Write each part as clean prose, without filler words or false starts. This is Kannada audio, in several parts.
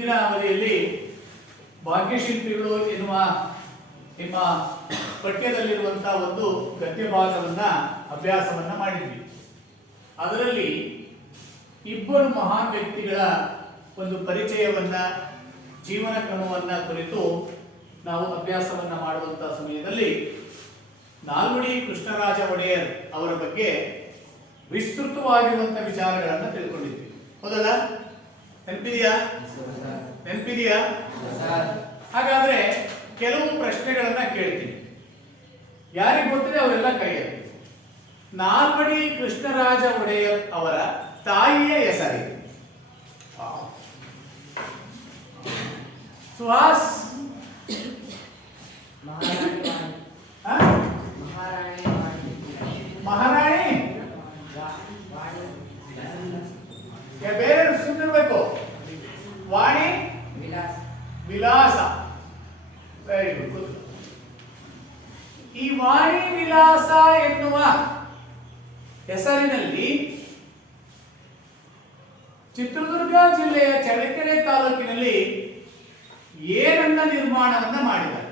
ಹಿಂದಿನ ಅವಧಿಯಲ್ಲಿ ಭಾಗ್ಯಶಿಲ್ಪಿಗಳು ಎನ್ನುವ ನಿಮ್ಮ ಪಠ್ಯದಲ್ಲಿರುವಂತಹ ಒಂದು ಗದ್ಯ ಭಾಗವನ್ನ ಅಭ್ಯಾಸವನ್ನ ಮಾಡಿದ್ವಿ. ಅದರಲ್ಲಿ ಇಬ್ಬರು ಮಹಾನ್ ವ್ಯಕ್ತಿಗಳ ಒಂದು ಪರಿಚಯವನ್ನ, ಜೀವನ ಕ್ರಮವನ್ನ ಕುರಿತು ನಾವು ಅಭ್ಯಾಸವನ್ನ ಮಾಡುವಂತಹ ಸಮಯದಲ್ಲಿ ನಾಲ್ವಡಿ ಕೃಷ್ಣರಾಜ ಒಡೆಯರ್ ಅವರ ಬಗ್ಗೆ ವಿಸ್ತೃತವಾಗಿರುವಂತಹ ವಿಚಾರಗಳನ್ನ ತಿಳ್ಕೊಂಡಿದ್ವಿ. ಹೌದಲ್ಲ? ನೆನಪಿದೆಯಾ? ಹಾಗಾದ್ರೆ ಕೆಲವು ಪ್ರಶ್ನೆಗಳನ್ನ ಕೇಳ್ತೀನಿ. ಯಾರಿಗೆ ಗೊತ್ತಿದೆ ಅವರೆಲ್ಲ ಕೈ ಎತ್ತಿ. ನಾಲ್ವಡಿ ಕೃಷ್ಣರಾಜ ಒಡೆಯರ್ ಅವರ ತಾಯಿಯ ಹೆಸರು ಸುಹಾಸ್? ಮಹಾರಾಣಿ ಬೇರೆ ಸುಂದರಬೇಕು. ವಾಣಿ ವಿಲಾಸ. Very good. ಈ ವಾಣಿ ವಿಲಾಸ ಎನ್ನುವ ಹೆಸರಿನಲ್ಲಿ ಚಿತ್ರದುರ್ಗ ಜಿಲ್ಲೆಯ ಚಳ್ಳಕೆರೆ ತಾಲೂಕಿನಲ್ಲಿ ಏನನ್ನ ನಿರ್ಮಾಣವನ್ನ ಮಾಡಿದ್ದಾರೆ?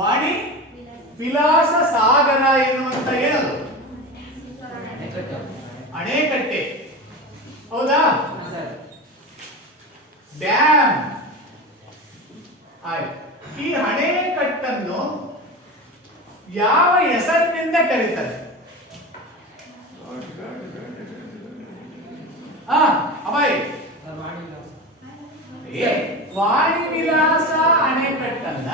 ವಾಣಿ ವಿಲಾಸ ಸಾಗರ ಎನ್ನುವಂತ ಏನದು? ಅಣೆಕಟ್ಟೆ. ಹೌದಾ? ಡ್ಯಾಮ್. ಆಯ್ತು. ಈ ಅಣೆಕಟ್ಟನ್ನು ಯಾವ ಹೆಸರಿನಿಂದ ಕರೀತಾರೆ? ಅಭಯ್, ವಾಣಿ ವಿಲಾಸ ಅಣೆಕಟ್ಟನ್ನ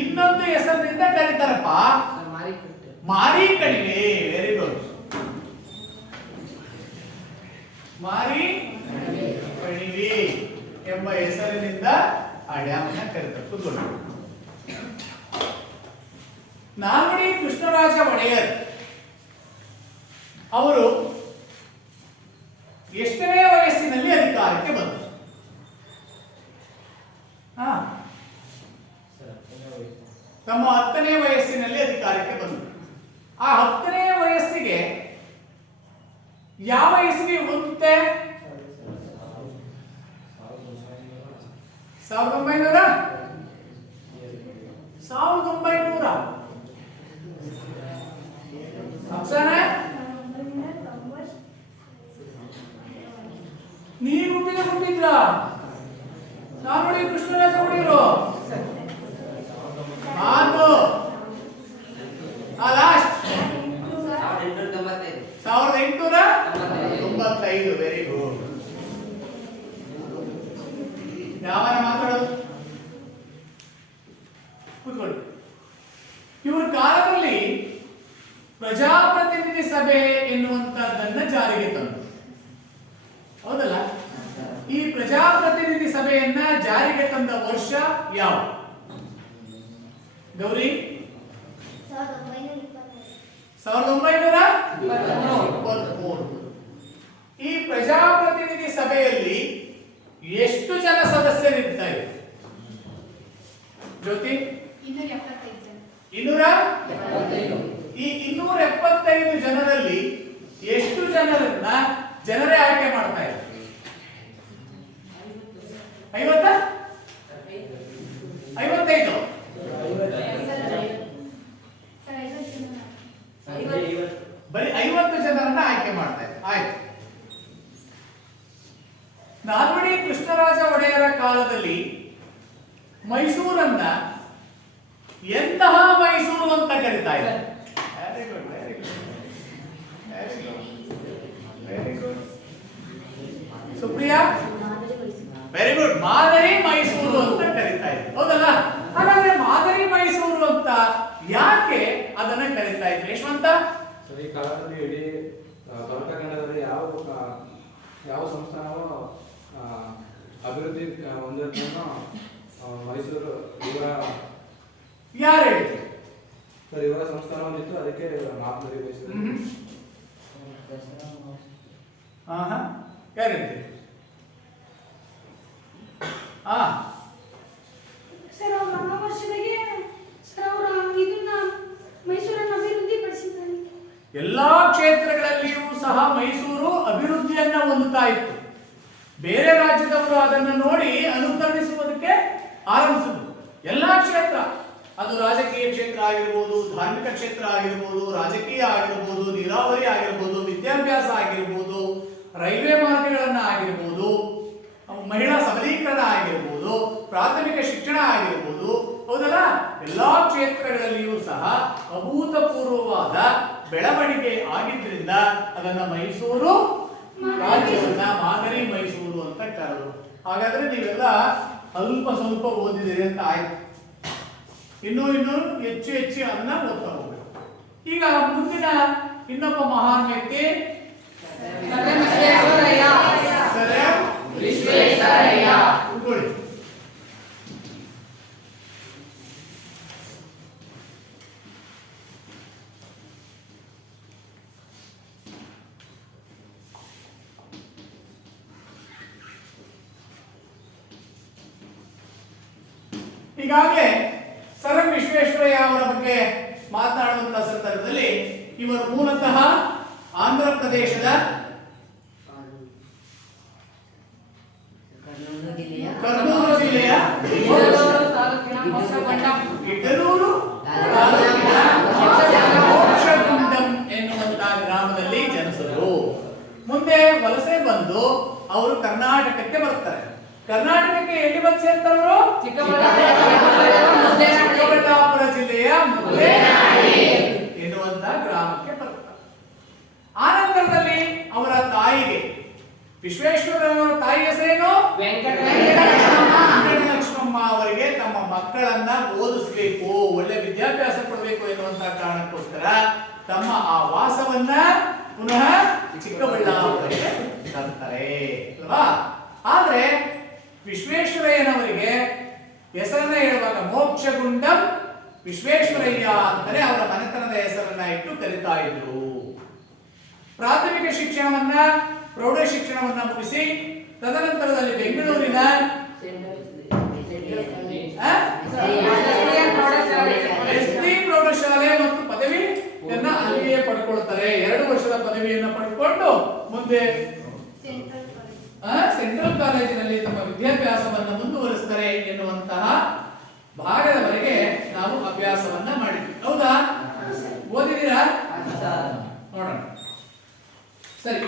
ಇನ್ನೊಂದು ಹೆಸರಿನಿಂದ ಕರೀತಾರಪ್ಪ. ಮಾರಿಕಣಿವೆ. Very good. ಮಾರಿಕಣಿವೆ ಎಂಬ ಹೆಸರಿನಿಂದ ಆ ಡ್ಯಾಮ್ ಅನ್ನ ಕರೀತಾರೆ. ಕೂತ್ಕೊಳ್ಳಿ. ನಾಲ್ವಡಿ ಕೃಷ್ಣರಾಜ ಒಡೆಯರ್ ಅವರು ಎಷ್ಟನೇ ವಯಸ್ಸಿನಲ್ಲಿ ಅಧಿಕಾರಕ್ಕೆ ಬಂದರು? ತಮ್ಮ 10ನೇ ವಯಸ್ಸಿನಲ್ಲಿ ಅಧಿಕಾರಕ್ಕೆ ಬಂದರು. ಆ 10ನೇ ವಯಸ್ಸಿಗೆ ಯಾವ ಇಸ್ವಿ ಹೋಗುತ್ತೆ? 1900. ಅಪ್ಸರಾ, ನೀವು ಹುಟ್ಟಿದ್ರ? ನಾಲ್ವಡಿ ಕೃಷ್ಣರಾಜ ಒಡೆಯರು ಲಾಸ್ಟ್ 1895. Very good. ಯಾವನ ಮಾತಾಡೋದು? ಕೂತ್ಕೊಳ್ಳಿ. ಇವರ ಕಾಲದಲ್ಲಿ ಪ್ರಜಾಪ್ರತಿನಿಧಿ ಸಭೆ ಎನ್ನುವಂತಹದ್ದನ್ನ ಜಾರಿಗೆ ತಂದರು. ಹೌದಲ್ಲ? ಈ ಪ್ರಜಾಪ್ರತಿನಿಧಿ ಸಭೆಯನ್ನ ಜಾರಿಗೆ ತಂದ ವರ್ಷ ಯಾವ? ಗೌರಿ? 1923. ಈ ಪ್ರಜಾಪ್ರತಿನಿಧಿ ಸಭೆಯಲ್ಲಿ ಎಷ್ಟು ಜನ ಸದಸ್ಯರಿರ್ತಾರೆ? ಜ್ಯೋತಿ? 275. ಈ 275 ಜನರಲ್ಲಿ ಎಷ್ಟು ಜನರನ್ನ ಜನರೇ ಆಯ್ಕೆ ಮಾಡ್ತಾ ಇದ್ದಾರೆ? 50? 55? ಬರೀ 50 ಜನರನ್ನ ಆಯ್ಕೆ ಮಾಡ್ತಾ ಇದ್ದಾರೆ. ಆಯ್ತು. ನಾಲ್ವಡಿ ಕೃಷ್ಣರಾಜ ಒಡೆಯರ ಕಾಲದಲ್ಲಿ ಮೈಸೂರನ್ನ ಎಂತಹ ಮೈಸೂರು ಅಂತ ಕರೀತಾ ಇದ್ದಾರೆ? Very good, very good, very good, very good. Supriya? Very good. ಮಾದರಿ ಮೈಸೂರು ಅಂತ ಕರೀತಾ ಇದ್ದಾರೆ. ಹೌದಲ್ಲ? ಹಾಗಾದ್ರೆ ಮಾದರಿ ಮೈಸೂರು ಅಂತ ಯಾಕೆ ಅದನ್ನ ಕರೀತಾ ಇದ್ದಾರೆ ಯಶವಂತ? ಈ ಕಾಲದಲ್ಲಿ ಇಡೀ ಕರ್ನಾಟಕದಲ್ಲಿ ಯಾವ ಸಂಸ್ಥಾನವೂ ಅಭಿವೃದ್ಧಿ ಹೊಂದಿದ್ದನ್ನು ಮೈಸೂರು ಇವರ ಯಾರು ಹೇಳಿದ್ರು? ಸರ್, ಇವರ ಸಂಸ್ಥಾನ ಹೊಂದಿತ್ತು. ಅದಕ್ಕೆ ಮಾದರಿ ಮೈಸೂರು. ಯಾರಿದ್ರು? ಸರ್, ಅವ್ರ 4 ವರ್ಷದಾಗೆ ಸರ್ ಅವರು ಇದನ್ನ ಮೈಸೂರನ್ನು ಅಭಿವೃದ್ಧಿ ಪಡಿಸಿದ್ದಾರೆ. ಎಲ್ಲಾ ಕ್ಷೇತ್ರಗಳಲ್ಲಿಯೂ ಸಹ ಮೈಸೂರು ಅಭಿವೃದ್ಧಿಯನ್ನ ಹೊಂದುತ್ತಾ ಇತ್ತು. ಬೇರೆ ರಾಜ್ಯದವರು ಅದನ್ನು ನೋಡಿ ಅನುಕರಣಿಸುವುದಕ್ಕೆ ಆರಂಭಿಸಿದ್ರು. ಎಲ್ಲಾ ಕ್ಷೇತ್ರ, ಅದು ರಾಜಕೀಯ ಕ್ಷೇತ್ರ ಆಗಿರ್ಬೋದು, ಧಾರ್ಮಿಕ ಕ್ಷೇತ್ರ ಆಗಿರ್ಬೋದು, ರಾಜಕೀಯ ಆಗಿರ್ಬೋದು, ನೀರಾವರಿ ಆಗಿರ್ಬೋದು, ವಿದ್ಯಾಭ್ಯಾಸ ಆಗಿರ್ಬೋದು, ರೈಲ್ವೆ ಮಾರ್ಗಗಳನ್ನ ಆಗಿರ್ಬೋದು, ಮಹಿಳಾ ಸಬಲೀಕರಣ ಆಗಿರ್ಬೋದು, ಪ್ರಾಥಮಿಕ ಶಿಕ್ಷಣ ಆಗಿರ್ಬೋದು, ಹೌದಲ್ಲ, ಎಲ್ಲಾ ಕ್ಷೇತ್ರಗಳಲ್ಲಿಯೂ ಸಹ ಅಭೂತಪೂರ್ವವಾದ ಬೆಳವಣಿಗೆ ಆಗಿದ್ದರಿಂದ ಅದನ್ನ ಮೈಸೂರು ರಾಜ್ಯವನ್ನ ಮಾದರಿ ಮೈಸೂರು ಅಂತ ಕರೆದರು. ಹಾಗಾದ್ರೆ ನೀವೆಲ್ಲ ಅಲ್ಪ ಸ್ವಲ್ಪ ಓದಿದಿರಿ ಅಂತ ಆಯ್ತು. ಇನ್ನೂ ಹೆಚ್ಚು ಅದನ್ನ ಓದ್ತಾ ಹೋಗ್ಬೇಕು. ಈಗ ಮುಂದಿನ ಇನ್ನೊಬ್ಬ ಮಹಾನ್ ವ್ಯಕ್ತಿ ವಿಶ್ವೇಶ್ವರಯ್ಯ. ಕೂತ್ಕೊಳ್ಳಿ. ಈಗಾಗಲೇ ಸರ್ ಎಂ ವಿಶ್ವೇಶ್ವರಯ್ಯ ಅವರ ಬಗ್ಗೆ ಮಾತನಾಡುವಂತಹ ಸಂದರ್ಭದಲ್ಲಿ ಇವರು ಮೂಲತಃ ಆಂಧ್ರ ಪ್ರದೇಶದ ಕರ್ನೂಲು ಜಿಲ್ಲೆಯ ಇಟಲೂರು ತಾಲೂಕಿನ ಮೋಕ್ಷಗುಂಡಂ ಎನ್ನುವಂತಹ ಗ್ರಾಮದಲ್ಲಿ ಜನಿಸಿದರು. ಮುಂದೆ ವಲಸೆ ಬಂದು ಅವರು ಕರ್ನಾಟಕಕ್ಕೆ ಬರ್ತಾರೆ. ಕರ್ನಾಟಕಕ್ಕೆ ಎಲ್ಲಿ ಬಂದು ಸೇರ್ತಾರೋ? ಚಿಕ್ಕಬಳ್ಳಾಪುರ ಜಿಲ್ಲೆಯ ಮುದ್ದೇನಹಳ್ಳಿ ಎನ್ನುವಂತಹ ಗ್ರಾಮಕ್ಕೆ ಬರ್ತಾರೆ. ಆನಂತರದಲ್ಲಿ ಅವರ ತಾಯಿಗೆ, ವಿಶ್ವೇಶ್ವರಯ್ಯನವರ ತಾಯಿ ಹೆಸರೇನು? ವೆಂಕಟಲಕ್ಷ್ಮಮ್ಮ ಅವರಿಗೆ ತಮ್ಮ ಮಕ್ಕಳನ್ನ ಓದಿಸಬೇಕು, ಒಳ್ಳೆ ವಿದ್ಯಾಭ್ಯಾಸ ಕೊಡಬೇಕು ಎನ್ನುವಂತಹ ಕಾರಣಕ್ಕೋಸ್ಕರ ತಮ್ಮ ಆ ವಾಸವನ್ನ ಪುನಃ ಚಿಕ್ಕಬಳ್ಳಾಪುರಕ್ಕೆ ತರ್ತಾರೆ ಅಲ್ವಾ? ಆದ್ರೆ ವಿಶ್ವೇಶ್ವರಯ್ಯನವರಿಗೆ ಹೆಸರನ್ನ ಹೇಳುವಾಗ ಮೋಕ್ಷಗುಂಡಂ ವಿಶ್ವೇಶ್ವರಯ್ಯ ಅಂತಾನೆ ಅವರ ಮನೆತನದ ಹೆಸರನ್ನ ಇಟ್ಟು ಕರೀತಾ ಇದ್ರು. ಪ್ರಾಥಮಿಕ ಶಿಕ್ಷಣವನ್ನ, ಪ್ರೌಢ ಶಿಕ್ಷಣವನ್ನ ಮುಗಿಸಿ ತದನಂತರದಲ್ಲಿ ಬೆಂಗಳೂರಿನ ಎಸ್ಡಿ ಪ್ರೌಢಶಾಲೆ ಮತ್ತು ಪದವಿಯನ್ನ ಅಲ್ಲಿಯೇ ಪಡ್ಕೊಳ್ತಾರೆ. 2 ವರ್ಷದ ಪದವಿಯನ್ನ ಪಡ್ಕೊಂಡು ಮುಂದೆ ಸೆಂಟ್ರಲ್ ಕಾಲೇಜಿನಲ್ಲಿ ತಮ್ಮ ವಿದ್ಯಾಭ್ಯಾಸವನ್ನ ಮುಂದುವರಿಸ್ತಾರೆ ಎನ್ನುವಂತಹ ಭಾಗದವರೆಗೆ ನಾವು ಅಭ್ಯಾಸವನ್ನ ಮಾಡಿದ್ವಿ. ಹೌದಾ? ಓದಿದ್ದೀರಾ? ನೋಡೋಣ. ಸರಿ.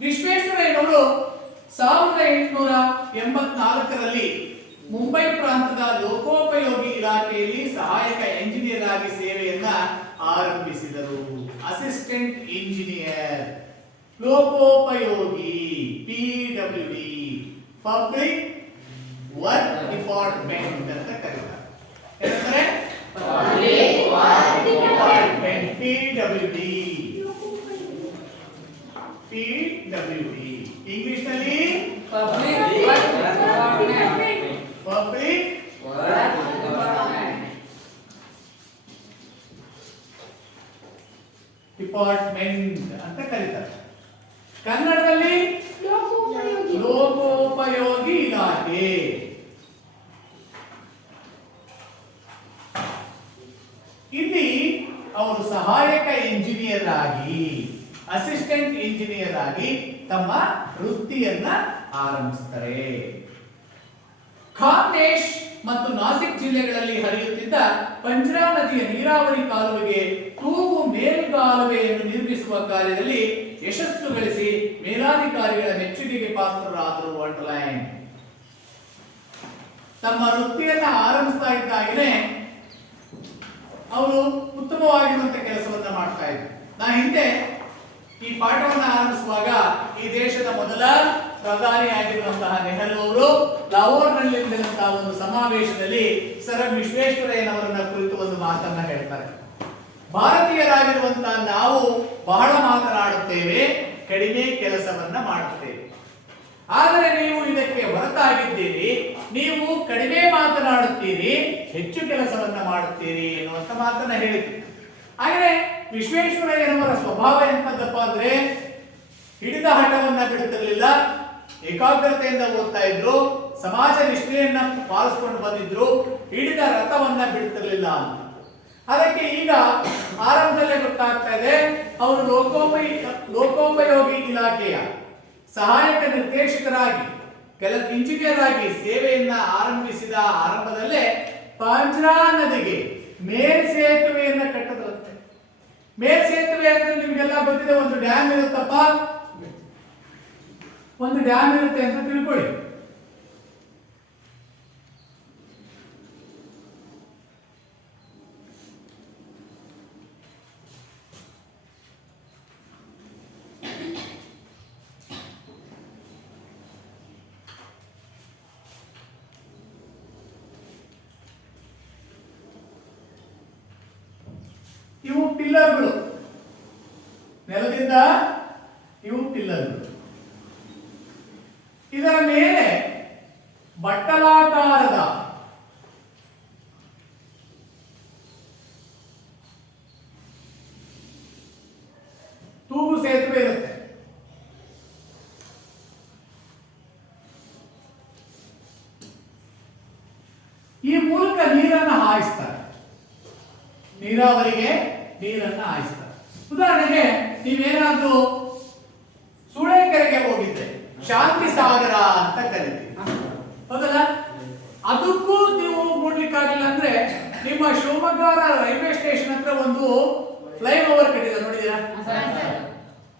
ವಿಶ್ವೇಶ್ವರಯ್ಯನವರು 1884ರಲ್ಲಿ ಮುಂಬೈ ಪ್ರಾಂತದ ಲೋಕೋಪಯೋಗಿ ಇಲಾಖೆಯಲ್ಲಿ ಸಹಾಯಕ ಎಂಜಿನಿಯರ್ ಆಗಿ ಸೇವೆಯನ್ನ ಆರಂಭಿಸಿದರು. ಅಸಿಸ್ಟೆಂಟ್ ಇಂಜಿನಿಯರ್, ಲೋಕೋಪಯೋಗಿ, PWD, ಪಬ್ಲಿಕ್ ವರ್ಕ್ ಡಿಪಾರ್ಟ್ಮೆಂಟ್ ಅಂತ ಕರೀತಾರೆ. ಏನಂದ್ರೆ ಡಿಪಾರ್ಟ್ಮೆಂಟ್, PWD ಇಂಗ್ಲಿಷ್ ನಲ್ಲಿ ಪಬ್ಲಿಕ್ ಡಿಪಾರ್ಟ್ಮೆಂಟ್ ಅಂತ ಕರೀತಾರೆ. ಕನ್ನಡದಲ್ಲಿ ಲೋಕೋಪಯೋಗಿ ಇಲಾಖೆ. ಇಲ್ಲಿ ಅವರು ಸಹಾಯಕ ಇಂಜಿನಿಯರ್ ಆಗಿ, ಅಸಿಸ್ಟೆಂಟ್ ಇಂಜಿನಿಯರ್ ಆಗಿ ತಮ್ಮ ವೃತ್ತಿಯನ್ನ ಆರಂಭಿಸುತ್ತಾರೆ. ಖಾಂದೇಶ್ ಮತ್ತು ನಾಸಿಕ್ ಜಿಲ್ಲೆಗಳಲ್ಲಿ ಹರಿಯುತ್ತಿದ್ದ ಪಂಜ್ರಾ ನದಿಯ ನೀರಾವರಿ ಕಾಲುವೆಗೆ ತೂಗು ಮೇಲ್ಗಾಲುವೆಯನ್ನು ನಿರ್ಮಿಸುವ ಕಾರ್ಯದಲ್ಲಿ ಯಶಸ್ಸು ಗಳಿಸಿ ಮೇಲಾಧಿಕಾರಿಗಳ ಮೆಚ್ಚುಗೆಗೆ ಪಾತ್ರರಾದರು. ಅಂಡರ್ಲೈನ್. ತಮ್ಮ ವೃತ್ತಿಯನ್ನ ಆರಂಭಿಸ್ತಾ ಇದ್ದಾಗಲೇ ಅವರು ಉತ್ತಮವಾಗಿರುವಂತಹ ಕೆಲಸವನ್ನ ಮಾಡ್ತಾ ಇದ್ರು. ನಾ ಹಿಂದೆ ಈ ಪಾಠವನ್ನು ಆರಂಭಿಸುವಾಗ ಈ ದೇಶದ ಮೊದಲ ಪ್ರಧಾನಿಯಾಗಿರುವಂತಹ ನೆಹರು ಅವರು ಲಾಹೋರ್ನಲ್ಲಿ ನಡೆದಂತಹ ಒಂದು ಸಮಾವೇಶದಲ್ಲಿ ಸರ್ ಎಂ ವಿಶ್ವೇಶ್ವರಯ್ಯನವರನ್ನ ಕುರಿತು ಒಂದು ಮಾತನ್ನ ಹೇಳ್ತಾರೆ. ಭಾರತೀಯರಾಗಿರುವಂತಹ ನಾವು ಬಹಳ ಮಾತನಾಡುತ್ತೇವೆ, ಕಡಿಮೆ ಕೆಲಸವನ್ನ ಮಾಡುತ್ತೇವೆ. ಆದರೆ ನೀವು ಇದಕ್ಕೆ ಹೊರತಾಗಿದ್ದೀರಿ, ನೀವು ಕಡಿಮೆ ಮಾತನಾಡುತ್ತೀರಿ, ಹೆಚ್ಚು ಕೆಲಸವನ್ನ ಮಾಡುತ್ತೀರಿ ಎನ್ನುವಂತ ಮಾತನ್ನ ಹೇಳಿದ್ರು. ಹಾಗೆ ವಿಶ್ವೇಶ್ವರಯ್ಯನವರ ಸ್ವಭಾವ ಎಂತದ್ದಪ್ಪ ಅಂದ್ರೆ ಹಿಡಿದ ಹಠವನ್ನ ಬಿಡುತ್ತಿರಲಿಲ್ಲ, ಏಕಾಗ್ರತೆಯಿಂದ ಓದ್ತಾ ಇದ್ರು, ಸಮಾಜ ನಿಷ್ಠೆಯನ್ನ ಪಾಲಿಸಿಕೊಂಡು ಬಂದಿದ್ರು, ಹಿಡಿದ ರಥವನ್ನ ಬಿಡುತ್ತಿರಲಿಲ್ಲ ಅಂತ. ಅದಕ್ಕೆ ಈಗ ಆರಂಭದಲ್ಲೇ ಗೊತ್ತಾಗ್ತಾ ಇದೆ ಅವರು ಲೋಕೋಪಯೋಗಿ ಇಲಾಖೆಯ ಸಹಾಯಕ ನಿರ್ದೇಶಕರಾಗಿ ಇಂಜಿನಿಯರ್ ಆಗಿ ಸೇವೆಯನ್ನ ಆರಂಭಿಸಿದ ಆರಂಭದಲ್ಲೇ ಪಾಂಜ್ರಾ ನದಿಗೆ ಮೇಲ್ಸೇತುವೆಯನ್ನ ಕಟ್ಟದ್ರಂತೆ. ಮೇಲ್ಸೇತುವೆ ಅಂದ್ರೆ ನಿಮಗೆಲ್ಲ ಗೊತ್ತಿದೆ, ಒಂದು ಡ್ಯಾಮ್ ಇರುತ್ತಪ್ಪ, ಒಂದು ಡ್ಯಾಮ್ ಇರುತ್ತೆ ಅಂತ ತಿಳ್ಕೊಳ್ಳಿ. ಇವು ಪಿಲ್ಲರ್ಗಳು, ನೆಲದಿಂದ ಇವು ಪಿಲ್ಲರ್ಗಳು. ಇದರ ಮೇಲೆ ಬಟ್ಟಲಾಕಾರದ ತೂಗು ಸೇತುವೆ ಇರುತ್ತೆ. ಈ ಮೂಲಕ ನೀರನ್ನು ಹಾಯಿಸ್ತಾರೆ, ನೀರಾವರಿಗೆ ನೀರನ್ನು ಹಾಯಿಸ್ತಾರೆ. ಉದಾಹರಣೆಗೆ ನೀವೇನಾದ್ರೂ ಸೂಳೆಕೆರೆಗೆ ಹೋಗಿದ್ರೆ ಶಾಂತಿ ಸಾಗರ ಅಂತ ಕರೀತೀವಿ, ಹೌದಲ್ಲ? ಅದಕ್ಕೂ ನೀವು ನೋಡ್ಲಿಕ್ಕಾಗಿಲ್ಲ ಅಂದ್ರೆ ನಿಮ್ಮ ಶಿವಮೊಗ್ಗ ರೈಲ್ವೆ ಸ್ಟೇಷನ್ ಹತ್ರ ಒಂದು ಫ್ಲೈಓವರ್ ಕಟ್ಟಿದೆ, ನೋಡಿದೀರಾ?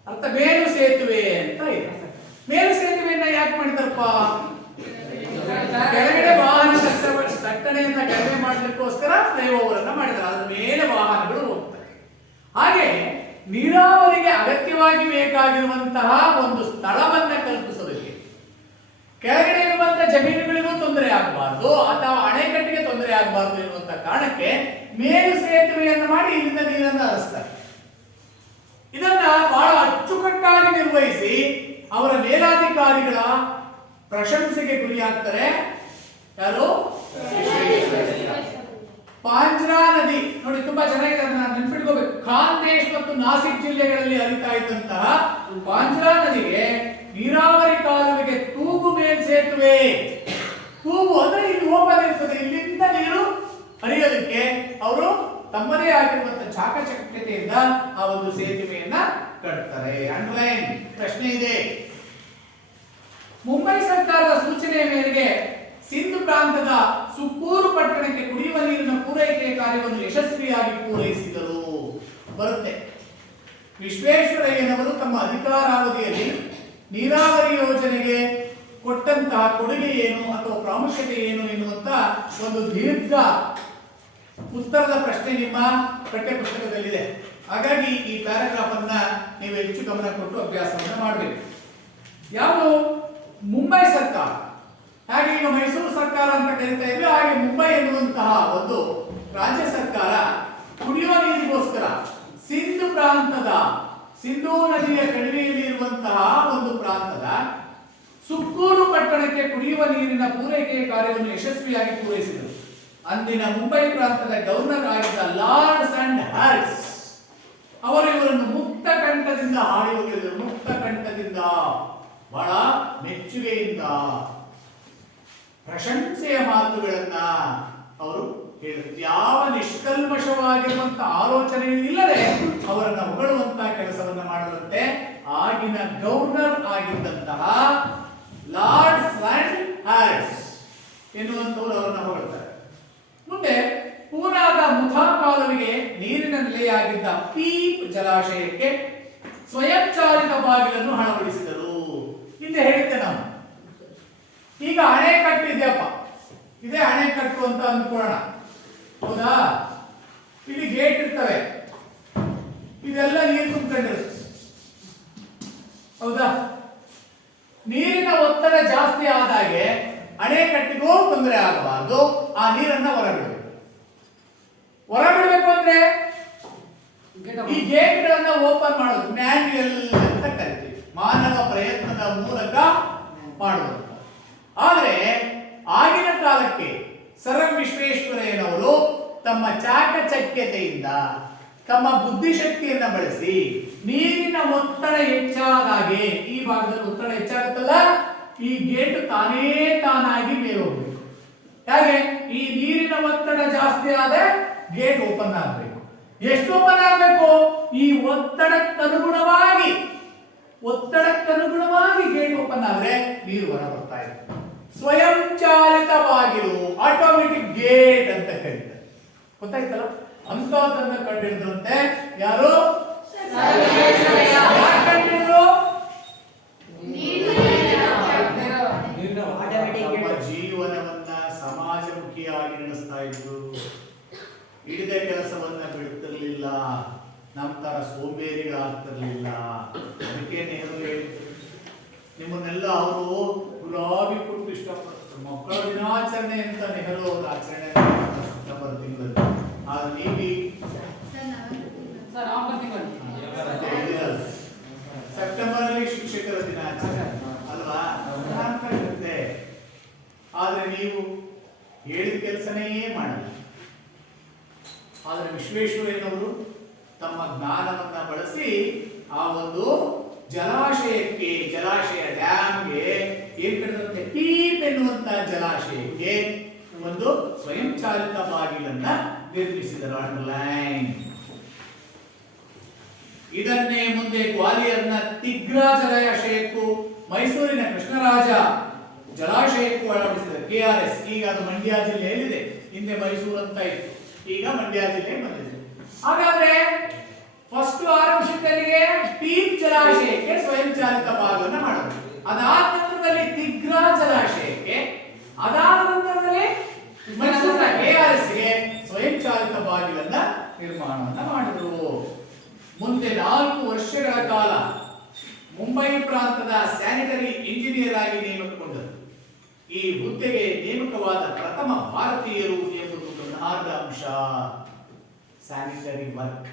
ಅರ್ಥ ಮೇಲು ಸೇತುವೆ ಅಂತ ಇದೆ. ಮೇಲು ಸೇತುವೆಯನ್ನ ಯಾಕೆ ಮಾಡಿದಾರಪ್ಪ? ಕೆಳಗಡೆ ವಾಹನ ದಟ್ಟಣೆಯನ್ನ ಕಡಿಮೆ ಮಾಡಲಿಕ್ಕೋಸ್ಕರ ಫ್ಲೈಓವರ್ ಅನ್ನ ಮಾಡಿದ್ದಾರೆ, ಅದರ ಮೇಲೆ ವಾಹನಗಳು ಹೋಗ್ತವೆ. ಹಾಗೆ ನೀರಾವರಿಗೆ ಅಗತ್ಯವಾಗಿ ಬೇಕಾಗಿರುವಂತಹ ಒಂದು ಸ್ಥಳವನ್ನ ಕಲ್ಪಿಸೋದಕ್ಕೆ ಕೆಳಗಡೆ ಇರುವಂತಹ ಜಮೀನುಗಳಿಗೂ ತೊಂದರೆ ಆಗಬಾರ್ದು ಅಥವಾ ಅಣೆಕಟ್ಟಿಗೆ ತೊಂದರೆ ಆಗಬಾರ್ದು ಎನ್ನುವಂತ ಕಾರಣಕ್ಕೆ ಮೇಲು ಸೇತುವೆಯನ್ನು ಮಾಡಿ ಇಲ್ಲಿಂದ ನೀರನ್ನು ಹರಿಸ್ತಾರೆ. ಇದನ್ನ ಬಹಳ ಅಚ್ಚುಕಟ್ಟಾಗಿ ನಿರ್ವಹಿಸಿ ಅವರ ಮೇಲಾಧಿಕಾರಿಗಳ ಪ್ರಶಂಸೆಗೆ ಗುರಿಯಾಗ್ತಾರೆ. ಯಾರು? ಪಾಂಜ್ರಾ ನದಿ ನೋಡಿ, ತುಂಬಾ ಚೆನ್ನಾಗಿದೆ, ಅದನ್ನ ನೆನ್ಪಿಟ್ಕೋಬೇಕು. ಖಾಂದೇಶ್ ಮತ್ತು ನಾಸಿಕ್ ಜಿಲ್ಲೆಗಳಲ್ಲಿ ಹರಿತಾ ಇದ್ದಂತಹ ಪಾಂಜ್ರಾ ನದಿಗೆ ನೀರಾವರಿ ಕಾಲುವೆಗೆ ತೂಗು ಮೇಲ್ಸೇತುವೆ. ತೂಗು ಅಂದ್ರೆ ಇಲ್ಲಿ ಓಪನ್ ಇರ್ತದೆ, ಇಲ್ಲಿಂದ ನೀರು ಹರಿಯೋದಕ್ಕೆ ಅವರು ತಮ್ಮದೇ ಆಗಿರುವಂತಹ ಚಾಕಚಕ್ಯತೆಯಿಂದ ಆ ಒಂದು ಸೇತುವೆಯನ್ನ ಕಟ್ತಾರೆ. ಅಂಡರ್ಲೈನ್ ಪ್ರಶ್ನೆ ಇದೆ. ಮುಂಬೈ ಸರ್ಕಾರದ ಸೂಚನೆಯ ಮೇರೆಗೆ ಸಿಂಧ್ ಪ್ರಾಂತದ ಸುಕ್ಕೂರು ಪಟ್ಟಣಕ್ಕೆ ಕುಡಿಯುವ ನೀರಿನ ಪೂರೈಕೆಯ ಕಾರ್ಯವನ್ನು ಯಶಸ್ವಿಯಾಗಿ ಪೂರೈಸಿದರು. ಬರುತ್ತೆ. ವಿಶ್ವೇಶ್ವರಯ್ಯನವರು ತಮ್ಮ ಅಧಿಕಾರಾವಧಿಯಲ್ಲಿ ನೀರಾವರಿ ಯೋಜನೆಗೆ ಕೊಟ್ಟಂತಹ ಕೊಡುಗೆ ಏನು ಅಥವಾ ಪ್ರಾಮುಖ್ಯತೆ ಏನು ಎನ್ನುವಂತ ಒಂದು ದೀರ್ಘ ಉತ್ತರದ ಪ್ರಶ್ನೆ ನಿಮ್ಮ ಪಠ್ಯ ಪುಸ್ತಕದಲ್ಲಿದೆ. ಹಾಗಾಗಿ ಈ ಪ್ಯಾರಾಗ್ರಾಫ್ ಅನ್ನ ನೀವು ಹೆಚ್ಚು ಗಮನ ಕೊಟ್ಟು ಅಭ್ಯಾಸವನ್ನು ಮಾಡಬೇಕು. ಯಾವುದು? ಮುಂಬೈ ಸರ್ಕಾರ. ಹಾಗೆ ಈಗ ಮೈಸೂರು ಸರ್ಕಾರ ಅಂತ ಕರೀತಾ ಇದ್ವಿ, ಹಾಗೆ ಮುಂಬೈ ಎನ್ನುವಂತಹ ಒಂದು ರಾಜ್ಯ ಸರ್ಕಾರ ಕುಡಿಯುವ ನೀರಿಗೋಸ್ಕರ ಸಿಂಧು ಪ್ರಾಂತದ, ಸಿಂಧೂ ನದಿಯ ಕಣಿವೆಯಲ್ಲಿ ಇರುವಂತಹ ಒಂದು ಪ್ರಾಂತದ ಸುಕ್ಕೂರು ಪಟ್ಟಣಕ್ಕೆ ಕುಡಿಯುವ ನೀರಿನ ಪೂರೈಕೆಯ ಕಾರ್ಯವನ್ನು ಯಶಸ್ವಿಯಾಗಿ ಪೂರೈಸಿದರು. ಅಂದಿನ ಮುಂಬೈ ಪ್ರಾಂತದ ಗವರ್ನರ್ ಆಗಿದ್ದ ಲಾರ್ಡ್ ಸ್ಯಾಂಡ್ ಹರ್ಟ್ಸ್ ಅವರು ಇವರನ್ನು ಮುಕ್ತ ಕಂಠದಿಂದ ಹಾಡಿ ಹೋಗಿದ್ದರು. ಮುಕ್ತ ಕಂಠದಿಂದ, ಬಹಳ ಮೆಚ್ಚುಗೆಯಿಂದ, ಪ್ರಶಂಸೆಯ ಮಾತುಗಳನ್ನ ಅವರು ಹೇಳಿದ್ರು. ಯಾವ ನಿಷ್ಕಲ್ಮಶವಾಗಿರುವಂತಹ ಆಲೋಚನೆ ಇಲ್ಲದೆ ಅವರನ್ನ ಹೊಗಳುವಂತಹ ಕೆಲಸವನ್ನ ಮಾಡುವಂತೆ ಆಗಿನ ಗವರ್ನರ್ ಆಗಿದ್ದಂತಹ ಲಾರ್ಡ್ ಸ್ಯಾಂಡ್ ಹರ್ಟ್ಸ್ ಎನ್ನುವಂತವರು ಅವರನ್ನ ಹೊಗಳ್ತಾರೆ. ಮುಂದೆ ಪೂನಾದ ಮುಥಾ ಕಾಲುವೆಗೆ ನೀರಿನ ನೆಲೆಯಾಗಿದ್ದ ಪೀಪ್ ಜಲಾಶಯಕ್ಕೆ ಸ್ವಯಂಚಾಲಿತ ಬಾಗಿಲನ್ನು ಅಳವಡಿಸಿದರು. ಹಿಂದೆ ಹೇಳಿದ್ದೆ ನಾವು. ಈಗ ಅಣೆಕಟ್ಟು ಇದೆಯಪ್ಪ, ಇದೇ ಅಣೆಕಟ್ಟು ಅಂತ ಅಂದ್ಕೊಳ್ಳೋಣ, ಹೌದಾ? ಇಲ್ಲಿ ಗೇಟ್ ಇರ್ತವೆ, ಇದೆಲ್ಲ ನೀರು ತುಂಬಿಕೊಂಡಿರುತ್ತೆ, ಹೌದಾ? ನೀರಿನ ಒತ್ತಡ ಜಾಸ್ತಿ ಆದಾಗೆ ಅಣೆಕಟ್ಟಿಗೂ ತೊಂದರೆ ಆಗಬಾರ್ದು, ಆ ನೀರನ್ನ ಹೊರಬಿಡಬೇಕು. ಹೊರಬಿಡಬೇಕು ಅಂದ್ರೆ ಈ ಗೇಟ್ಗಳನ್ನ ಓಪನ್ ಮಾಡೋದು ಮ್ಯಾನ್ಯುಯಲ್ ಅಂತ ಕರಿತೀವಿ, ಮಾನವ ಪ್ರಯತ್ನದ ಮೂಲಕ ಮಾಡುವುದು. ಆದರೆ ಆಗಿನ ಕಾಲಕ್ಕೆ ಸರ್ ಎಂ ವಿಶ್ವೇಶ್ವರಯ್ಯನವರು ತಮ್ಮ ಚಾಕಚಕ್ಯತೆಯಿಂದ, ತಮ್ಮ ಬುದ್ಧಿಶಕ್ತಿಯನ್ನ ಬಳಸಿ ನೀರಿನ ಒತ್ತಡ ಹೆಚ್ಚಾದಾಗೆ, ಈ ಭಾಗದಲ್ಲಿ ಒತ್ತಡ ಹೆಚ್ಚಾಗುತ್ತಲ್ಲ, ಈ ಗೇಟ್ ತಾನೇ ತಾನಾಗಿ ಮೇಲೆ ಹೋಗ್ಬೇಕು. ಹಾಗೆ ಈ ನೀರಿನ ಒತ್ತಡ ಜಾಸ್ತಿ ಆದ್ರೆ ಗೇಟ್ ಓಪನ್ ಆಗಬೇಕು. ಎಷ್ಟು ಓಪನ್ ಆಗಬೇಕು? ಈ ಒತ್ತಡಕ್ಕನುಗುಣವಾಗಿ ಗೇಟ್ ಓಪನ್ ಆದ್ರೆ ನೀರು ಹೊರ ಬರ್ತಾ ಇದೆ. ಸ್ವಯಂ ಚಾಲಿತ ಬಾಗಿಲು, ಆಟೋಮೆಟಿಕ್ ಗೇಟ್ ಅಂತ ಕರೀತಾರೆ. ಗೊತ್ತಾಯ್ತಲ್ಲ? ಅಂತದನ್ನ ಕಂಡಿಡಿದ್ರಂತೆ ಯಾರು? ಕಂಡಿದ್ರು ನಮ್ಮ ಜೀವನವನ್ನ ಸಮಾಜಮುಖಿಯಾಗಿ ನಡೆಸ್ತಾ ಇದ್ರು. ಹಿಡಿದ ಕೆಲಸವನ್ನ ಬಿಡ್ತಿರ್ಲಿಲ್ಲ, ನಮ್ಮ ತರ ಸೋಂಬೇರಿಗಳಾಗ್ತಿರ್ಲಿಲ್ಲ. ಅದಕ್ಕೆ ನೆಹರು ಹೇಳಿದ್ರು, ನಿಮ್ಮನ್ನೆಲ್ಲ ಅವರು ಗುಲಾಬಿ ಕೊಟ್ಟು ಇಷ್ಟಪಡ್ತಾರೆ. ಮಕ್ಕಳ ದಿನಾಚರಣೆ ಅಂತ ನೆಹರು ಅವರು ಆಚರಣೆ ಸೆಪ್ಟೆಂಬರ್ ತಿಂಗಳಲ್ಲಿ. ಆದ್ರೆ ನೀವಿ ಸೆಪ್ಟೆಂಬರ್ ಅಲ್ಲಿ ಶಿಕ್ಷಕರ ದಿನಾಚರಣೆ ಅಲ್ವಾ ಇರುತ್ತೆ. ಆದ್ರೆ ನೀವು ಹೇಳಿದ ಕೆಲಸನೇ ಮಾಡಲ್ಲ. ಆದ್ರೆ ವಿಶ್ವೇಶ್ವರಯ್ಯನವರು ತಮ್ಮ ಜ್ಞಾನವನ್ನ ಬಳಸಿ ಆ ಒಂದು ಜಲಾಶಯ ಡ್ಯಾಮ್ಗೆ ಏನ್ ಕಟ್ಟಿದಂತೆ ಪೀಪ್ ಎನ್ನುವಂತ ಜಲಾಶಯಕ್ಕೆ ಒಂದು ಸ್ವಯಂ ಚಾಲಿತ ಬಾಗಿಲನ್ನ ನಿರ್ಮಿಸಿದರು. ಅಂಡರ್ಲೈನ್. ಇದನ್ನೇ ಮುಂದೆ ಗ್ವಾಲಿಯರ್ನ ತಿಗ್ರಾ ಜಲಾಶಯಕ್ಕೂ ಮೈಸೂರಿನ ಕೃಷ್ಣರಾಜ ಜಲಾಶಯಕ್ಕೂ ಅಳವಡಿಸಿದ KRS. ಈಗ ಅದು ಮಂಡ್ಯ ಜಿಲ್ಲೆಯಲ್ಲಿದೆ. ಹಿಂದೆ ಮೈಸೂರು ಅಂತ ಇತ್ತು, ಈಗ ಮಂಡ್ಯ ಜಿಲ್ಲೆ ಬಂದಿದೆ. ಹಾಗಾದ್ರೆ ಫಸ್ಟ್ ಆರಂಭಿಸಿದ್ದಲ್ಲಿಗೆ ಪೀಪ್ ಜಲಾಶಯಕ್ಕೆ ಸ್ವಯಂ ಚಾಲಿತ ಬಾಗಿಲನ್ನ ಮಾಡೋದು. ಅದಾದ ನಂತರದಲ್ಲಿ ತಿಗ್ರಾ ಜಲಾಶಯಕ್ಕೆ, ಅದಾದ ನಂತರದಲ್ಲಿ ಮೈಸೂರಿನ KRSಗೆ ಸ್ವಯಂ ಚಾಲಿತ ಬಾಗಿಲನ್ನ ನಿರ್ಮಾಣವನ್ನ ಮಾಡಿದ್ರು. ಮುಂದೆ 4 ವರ್ಷಗಳ ಕಾಲ ಮುಂಬೈ ಪ್ರಾಂತದ ಸ್ಯಾನಿಟರಿ ಇಂಜಿನಿಯರ್ ಆಗಿ ನೇಮಕಗೊಂಡರು. ಈ ಹುದ್ದೆಗೆ ನೇಮಕವಾದ ಪ್ರಥಮ ಭಾರತೀಯರು ಎಂಬುದು ಗಮನಾರ್ಹ ಅಂಶ. ಸ್ಯಾನಿಟರಿ ವರ್ಕ್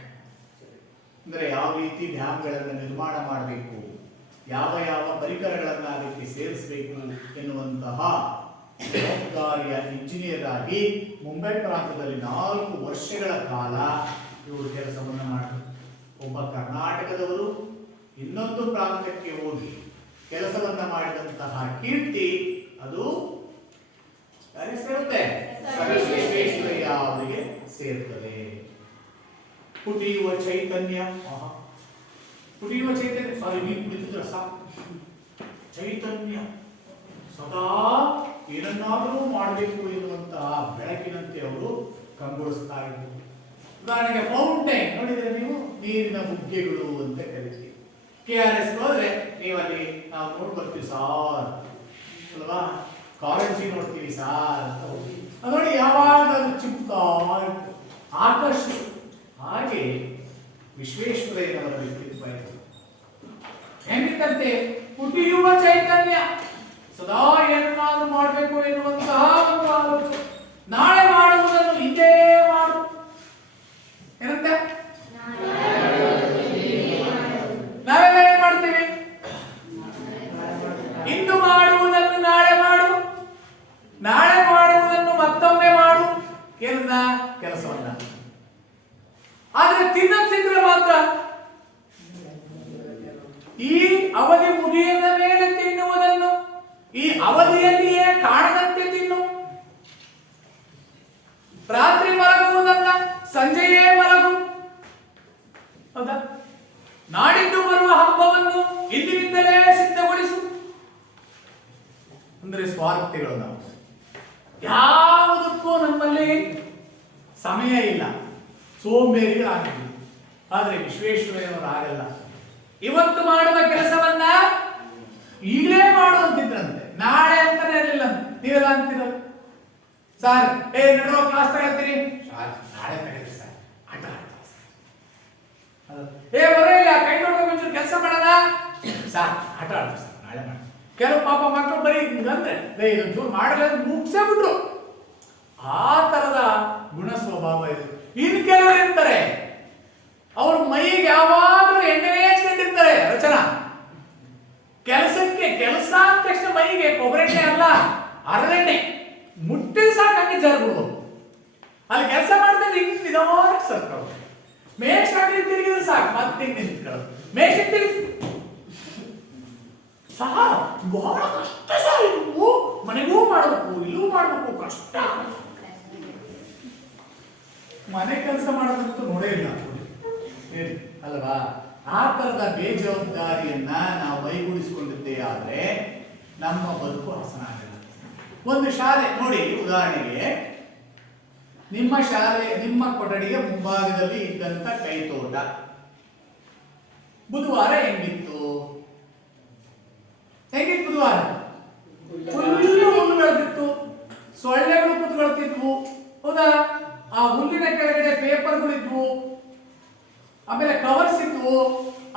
ಅಂದ್ರೆ ಯಾವ ರೀತಿ ಡ್ಯಾಮ್ಗಳನ್ನು ನಿರ್ಮಾಣ ಮಾಡಬೇಕು, ಯಾವ ಪರಿಕರಗಳನ್ನು ಅದಕ್ಕೆ ಸೇರಿಸಬೇಕು ಎನ್ನುವಂತಹ ಜವಾಬ್ದಾರಿಯ ಇಂಜಿನಿಯರ್ ಆಗಿ ಮುಂಬೈ ಪ್ರಾಂತದಲ್ಲಿ 4 ವರ್ಷಗಳ ಕಾಲ ಇವರು ಕೆಲಸವನ್ನು ಮಾಡಿದರು. ಒಬ್ಬ ಕರ್ನಾಟಕದವರು ಇನ್ನೊಂದು ಪ್ರಾಂತಕ್ಕೆ ಹೋಗಿ ಕೆಲಸವನ್ನ ಮಾಡಿದಂತಹ ಕೀರ್ತಿ ಅದು ಯಾರಿಗೆ ಸೇರುತ್ತೆ? ವಿಶ್ವೇಶ್ವರಯ್ಯ ಅವರಿಗೆ ಸೇರ್ತದೆ. ಕುಡಿಯುವ ಚೈತನ್ಯ ಸಾರಿ ನೀವು ಕುಡಿತಿದ್ರ ಚೈತನ್ಯ ಸದಾ ಏನನ್ನಾದರೂ ಮಾಡಬೇಕು ಎನ್ನುವಂತಹ ಬೆಳಕಿನಂತೆ ಅವರು ಕಂಗೊಳಿಸ್ತಾ ಇದ್ರು. ಉದಾಹರಣೆಗೆ ಫೌಂಟೈನ್ ನೋಡಿದ್ರೆ ನೀವು, ನೀರಿನ ಬುಗ್ಗೆಗಳು ಅಂತ ಕರಿತೀವಿ. KRS ಹೋದ್ರೆ ನೀವಲ್ಲಿ ನಾವು ನೋಡ್ ಬರ್ತೀವಿ ಸಾರ್ ಅಲ್ವಾ, ಕಾರಂಜಿ ನೋಡ್ತೀವಿ ಸಾರ್ ಅಂತ ಹೋಗಿ ಅದು ನೋಡಿ ಯಾವಾಗ ಚಿಮ್ತಾ ಆಕರ್ಷಿಸ. ಹಾಗೆ ವಿಶ್ವೇಶ್ವರಯ್ಯನವರ ವ್ಯಕ್ತಿತ್ವ ಇದು ಹೆಂಗಿತ್ತಂತೆ? ಕುಟಿಯುವ ಚೈತನ್ಯ, ಸದಾ ಏನನ್ನಾದ್ರೂ ಮಾಡಬೇಕು ಎನ್ನುವಂತಹ ಒಂದು ಆಲೋಚನೆ. ನಾಳೆ ಮಾಡುವುದನ್ನು ಹಿಂದೆ ಮಾಡು ಏನಂತೆ? ನಾವೆಲ್ಲ ಏನ್ ಮಾಡ್ತೀವಿ? ಇಂದು ಮಾಡುವುದನ್ನು ನಾಳೆ ಮಾಡು, ನಾಳೆ ಮಾಡುವುದನ್ನು ಮತ್ತೊಮ್ಮೆ ಮಾಡು ಎನ್ನ ಕೆಲಸವನ್ನ. ಆದ್ರೆ ತಿನ್ನೋದು ಸಿಕ್ಕರೆ ಮಾತ್ರ ಈ ಅವಧಿ ಮುಗಿಯದ ಮೇಲೆ ತಿನ್ನುವುದನ್ನು ಈ ಅವಧಿಯಲ್ಲಿಯೇ ಕಾಣದಂತೆ ತಿನ್ನು. ರಾತ್ರಿ ಮಲಗುವುದನ್ನ ಸಂಜೆಯೇ ಮಲಗು. ಹೌದಾ? ನಾಡಿದ್ದು ಬರುವ ಹಬ್ಬವನ್ನು ಇಂದಿನಿಂದಲೇ ಸಿದ್ಧಗೊಳಿಸು. ಅಂದ್ರೆ ಸ್ವಾರ್ಥಿಗಳು ನಾವು, ಯಾವುದಕ್ಕೂ ನಮ್ಮಲ್ಲಿ ಸಮಯ ಇಲ್ಲ, ಸೋಂಬೇರಿಗಳಾಗಿದ್ದೀವಿ. ಆದ್ರೆ ವಿಶ್ವೇಶ್ವರಯ್ಯನವರು ಆಗಲ್ಲ. ಇವತ್ತು ಮಾಡುವ ಕೆಲಸವನ್ನ ಈಗಲೇ ಮಾಡುವಂತಿದ್ರಂತೆ, ನಾಳೆ ಅಂತಾನೆ ಇರಲಿಲ್ಲ. ನೀವೆಲ್ಲ ಅಂತೀರ ಸರ್ ನಡುವ ಕ್ಲಾಸ್ ತಗೊಳ್ತೀರಿ, ನಾಳೆ ತಗೊಳ್ಳಿ ಸರ್, ಆಟ ಆಡ್ತಾರೆ ಸರ್. ಬರೋಲ್ಲ, ಕೈ ನೋಡ್ಕೊಂಡು ಒಂಚೂರು ಕೆಲಸ ಮಾಡೋಣ ಸರ್, ಆಟ ಆಡ್ತಾರೆ ಸರ್, ನಾಳೆ ಮಾಡಿ. ಕೆಲವು ಪಾಪ ಮಕ್ಕಳು ಬರೀ ಅಂದ್ರೆ ಇದೊಂಚೂರು ಮಾಡಲ್ಲ ಮುಗಿಸೇ ಬಿಟ್ರು. ಆ ತರದ ಗುಣ ಸ್ವಭಾವ ಇದು. ಇನ್ನು ಕೆಲವರು ಇರ್ತಾರೆ, ಅವ್ರ ಮೈಗೆ ಯಾವಾಗಲೂ ಎಣ್ಣೆ ಹಚ್ಕೊಂಡಿರ್ತಾರೆ. ರಚನಾ ಕೆಲಸಕ್ಕೆ ಕೆಲಸ ಅಂದ ತಕ್ಷಣ ಮೈಗೆ ಕೊಬ್ಬರೆಣ್ಣೆ ಅಲ್ಲ ಹರಳೆಣ್ಣೆ ಮುಟ್ಟಿದ ಸಾಕು ಹಂಗೆ ಜರ್ಬಿಡ್ಬೋದು. ಅಲ್ಲಿ ಕೆಲಸ ಮಾಡ್ತಾರೆ ಹಿಂಗೆ ನಿಧಾನ ಸರ್ಕೊಳ್ಳೋದು. ಮೇಷ ಆಗಲಿ ತಿರುಗಿದ್ರೆ ಸಾಕು ಮತ್ತೆ ಹಿಂಗೆ ನಿಂತ್ಕೊಳ್ಳೋದು. ಮೇಷ ತಿರುಗಿ ಸಹ ಬಹಳ ಕಷ್ಟ ಸಹ. ಇದು ಮನೆಗೂ ಮಾಡಬೇಕು, ಇಲ್ಲೂ ಮಾಡಬೇಕು, ಕಷ್ಟ. ಮನೆ ಕೆಲಸ ಮಾಡೋದಂತೂ ನೋಡೇ ಇಲ್ಲ ಹೇಳಿ ಅಲ್ವಾ? ಆ ತರದ ಬೇಜವಾಬ್ದಾರಿಯನ್ನ ನಾವು ಮೈಗೂಡಿಸಿಕೊಂಡಿದ್ದೇ ಆದ್ರೆ ನಮ್ಮ ಬದುಕು ಹಸನಾಗಿಲ್ಲ. ಒಂದು ಶಾಲೆ ನೋಡಿ, ಉದಾಹರಣೆಗೆ ನಿಮ್ಮ ಶಾಲೆ, ನಿಮ್ಮ ಕೊಠಡಿಯ ಮುಂಭಾಗದಲ್ಲಿ ಇದ್ದಂತ ಕೈತೋಟ ಬುಧವಾರ ಹೆಂಗಿತ್ತು? ಹೇಗಿತ್ತು ಬುಧವಾರ? ಹುಲ್ಲು ಹುಲ್ಲು ಬೆಳೆದಿತ್ತು, ಸೊಳ್ಳೆಗಳು ಕೂತ್ಕೊಳ್ತಿದ್ವು, ಹೌದಾ? ಆ ಹುಲ್ಲಿನ ಕೆಳಗಡೆ ಪೇಪರ್ಗಳಿದ್ವು, ಆಮೇಲೆ ಕವರ್ಸ್ ಇದ್ವು,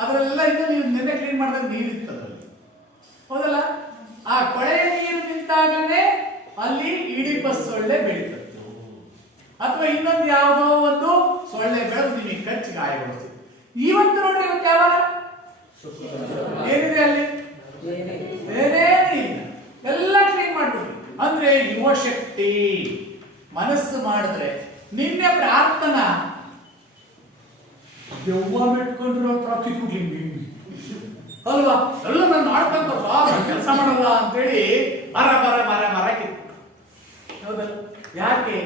ಅದರೆಲ್ಲ ಇದ್ದು ನೀವು ನೆನ್ನೆ ಕ್ಲೀನ್ ಮಾಡಿದಾಗ ನೀರಿತ್ತು ಅದರಲ್ಲಿ, ಹೌದಲ್ಲ? ಆ ಕೊಳೆಯ ನೀರು ನಿಂತಾಗಲೇ ಅಲ್ಲಿ ಇಡೀ ಬಸ್ ಸೊಳ್ಳೆ ಬೆಳೀತತ್ತು, ಅಥವಾ ಇನ್ನೊಂದು ಯಾವುದೋ ಒಂದು ಸೊಳ್ಳೆ ಬೆಳೆದು ನಿಮಗೆ ಕಚ್ಚಿ ಗಾಯಗೊಳಿಸ್ತಿತ್ತು. ಇವತ್ತು ನೋಡ್ರಿ, ಇವತ್ತು ಯಾವ ಏನಿದೆ ಅಲ್ಲಿ? ಏನೇನು ಇಲ್ಲ, ಎಲ್ಲ ಕ್ಲೀನ್ ಮಾಡ್ಬಿಡಿ. ಅಂದ್ರೆ ಯುವಶಕ್ತಿ ಮನಸ್ಸು ಮಾಡಿದ್ರೆ. ನಿನ್ನೆ ಪ್ರಾರ್ಥನಾ ದೆವ್ವ ಬಿಟ್ಕೊಂಡ್ರು ಟ್ರಾಫಿಕ್ ಅಲ್ವಾ? ಎಲ್ಲ ನಾನು ಮಾಡ್ಕೊಂತ ಕೆಲಸ ಮಾಡಲ್ಲ ಅಂತೇಳಿ ಮರ ಮರ ಮರ ಮರ ಕಿತ್ತು, ಹೌದಲ್ಲ? ಯಾಕೆ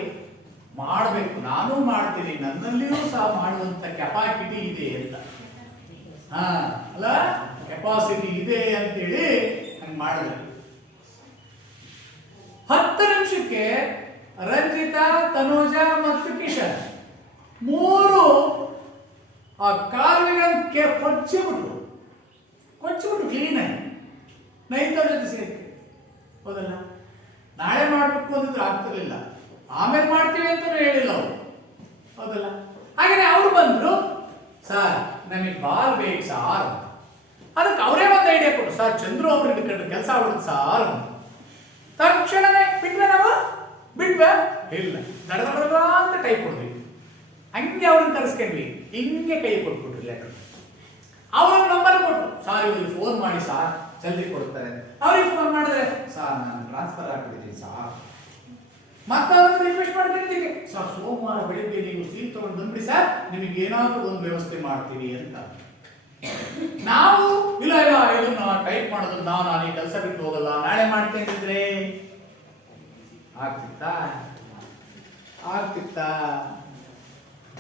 ಮಾಡಬೇಕು? ನಾನು ಮಾಡ್ತೀನಿ, ನನ್ನಲ್ಲಿಯೂ ಸಹ ಮಾಡುವಂತ ಕೆಪಾಸಿಟಿ ಇದೆ ಅಂತ. ಹಾ ಅಲ್ಲ, ಕೆಪಾಸಿಟಿ ಇದೆ ಅಂತೇಳಿ ಹಂಗೆ ಮಾಡಿದ್ರೆ 10 ನಿಮಿಷಕ್ಕೆ ರಂಜಿತಾ, ತನೂಜ ಮತ್ತು ಕಿಶನ್ ಮೂರು ಆ ಕಾಲುವೆಗೆ ಕೊಚ್ಚಿಬಿಟ್ರು ಕ್ಲೀನ್ ಆಗಿ ನೈತವ್ರ ಜೊತೆ ಸೇರಿ, ಹೌದಲ್ಲ? ನಾಳೆ ಮಾಡಬೇಕು ಅಂದಿದ್ರೆ ಆಗ್ತಿರ್ಲಿಲ್ಲ, ಆಮೇಲೆ ಮಾಡ್ತೀವಿ ಅಂತ ಹೇಳಿಲ್ಲ ಅವರು, ಹೌದಲ್ಲ? ಹಾಗೆ ಅವ್ರು ಬಂದ್ರು, ಸರ್ ನಮಗೆ ಬಾಲ್ ಬೇಕು ಸಾರ್. ಅದಕ್ಕೆ ಅವರೇ ಒಂದು ಐಡಿಯಾ ಕೊಟ್ಟು, ಸರ್ ಚಂದ್ರು ಅವ್ರು ಹಿಡ್ಕೊಂಡು ಕೆಲಸ ಬಿಡುದು ಸಾರ್. ತಕ್ಷಣನೇ ಬಿಟ್ವೆ, ನಾವು ಬಿಟ್ವೆ ಇಲ್ಲ, ದಡ ಅಂತ ಕೈ ಕೊಡ್ವಿ, ಹಂಗೆ ಅವ್ರನ್ನ ಕರೆಸ್ಕೊಂಡ್ವಿ, ಹಿಂಗೆ ಕೈ ಕೊಟ್ಬಿಟ್ರಿ ಲೆಟರ್. ಅವ್ರಿಗೆ ನಂಬರ್ ಕೊಟ್ಟು, ಸಾರ್ ಇವ್ರಿಗೆ ಫೋನ್ ಮಾಡಿ ಸಾರ್ ಜಲ್ದಿ ಕೊಡ್ತಾರೆ. ಅವ್ರಿಗೆ ಫೋನ್ ಮಾಡಿದ್ರೆ, ಸಾರ್ ನಾನು ಟ್ರಾನ್ಸ್ಫರ್ ಆಗ್ಬಿಟ್ಟಿದ್ದೀನಿ ಸಾರ್. ಮತ್ತೆ ಅವ್ರನ್ನ ರಿಕ್ವೆಸ್ಟ್ ಮಾಡ್ತಿದ್ದೀವಿ, ಸರ್ ಸೋಮವಾರ ಬೆಳಿಗ್ಗೆ ನೀವು ಸೀಲ್ ತಗೊಂಡು ಬಂದ್ಬಿಡಿ ಸರ್, ನಿಮಗೆ ಏನಾದರೂ ಒಂದು ವ್ಯವಸ್ಥೆ ಮಾಡ್ತೀವಿ ಅಂತ. ನಾವು ಇಲ್ಲ ಇಲ್ಲ ಇದನ್ನ ಟೈಪ್ ಮಾಡೋದನ್ನ ನಾನು ಈ ಕೆಲಸ ಬಿಟ್ಟು ಹೋಗಲ್ಲ, ನಾಳೆ ಮಾಡ್ತೇನೆ ಅಂದ್ರೆ ಆಗ್ತಿತ್ತಾ?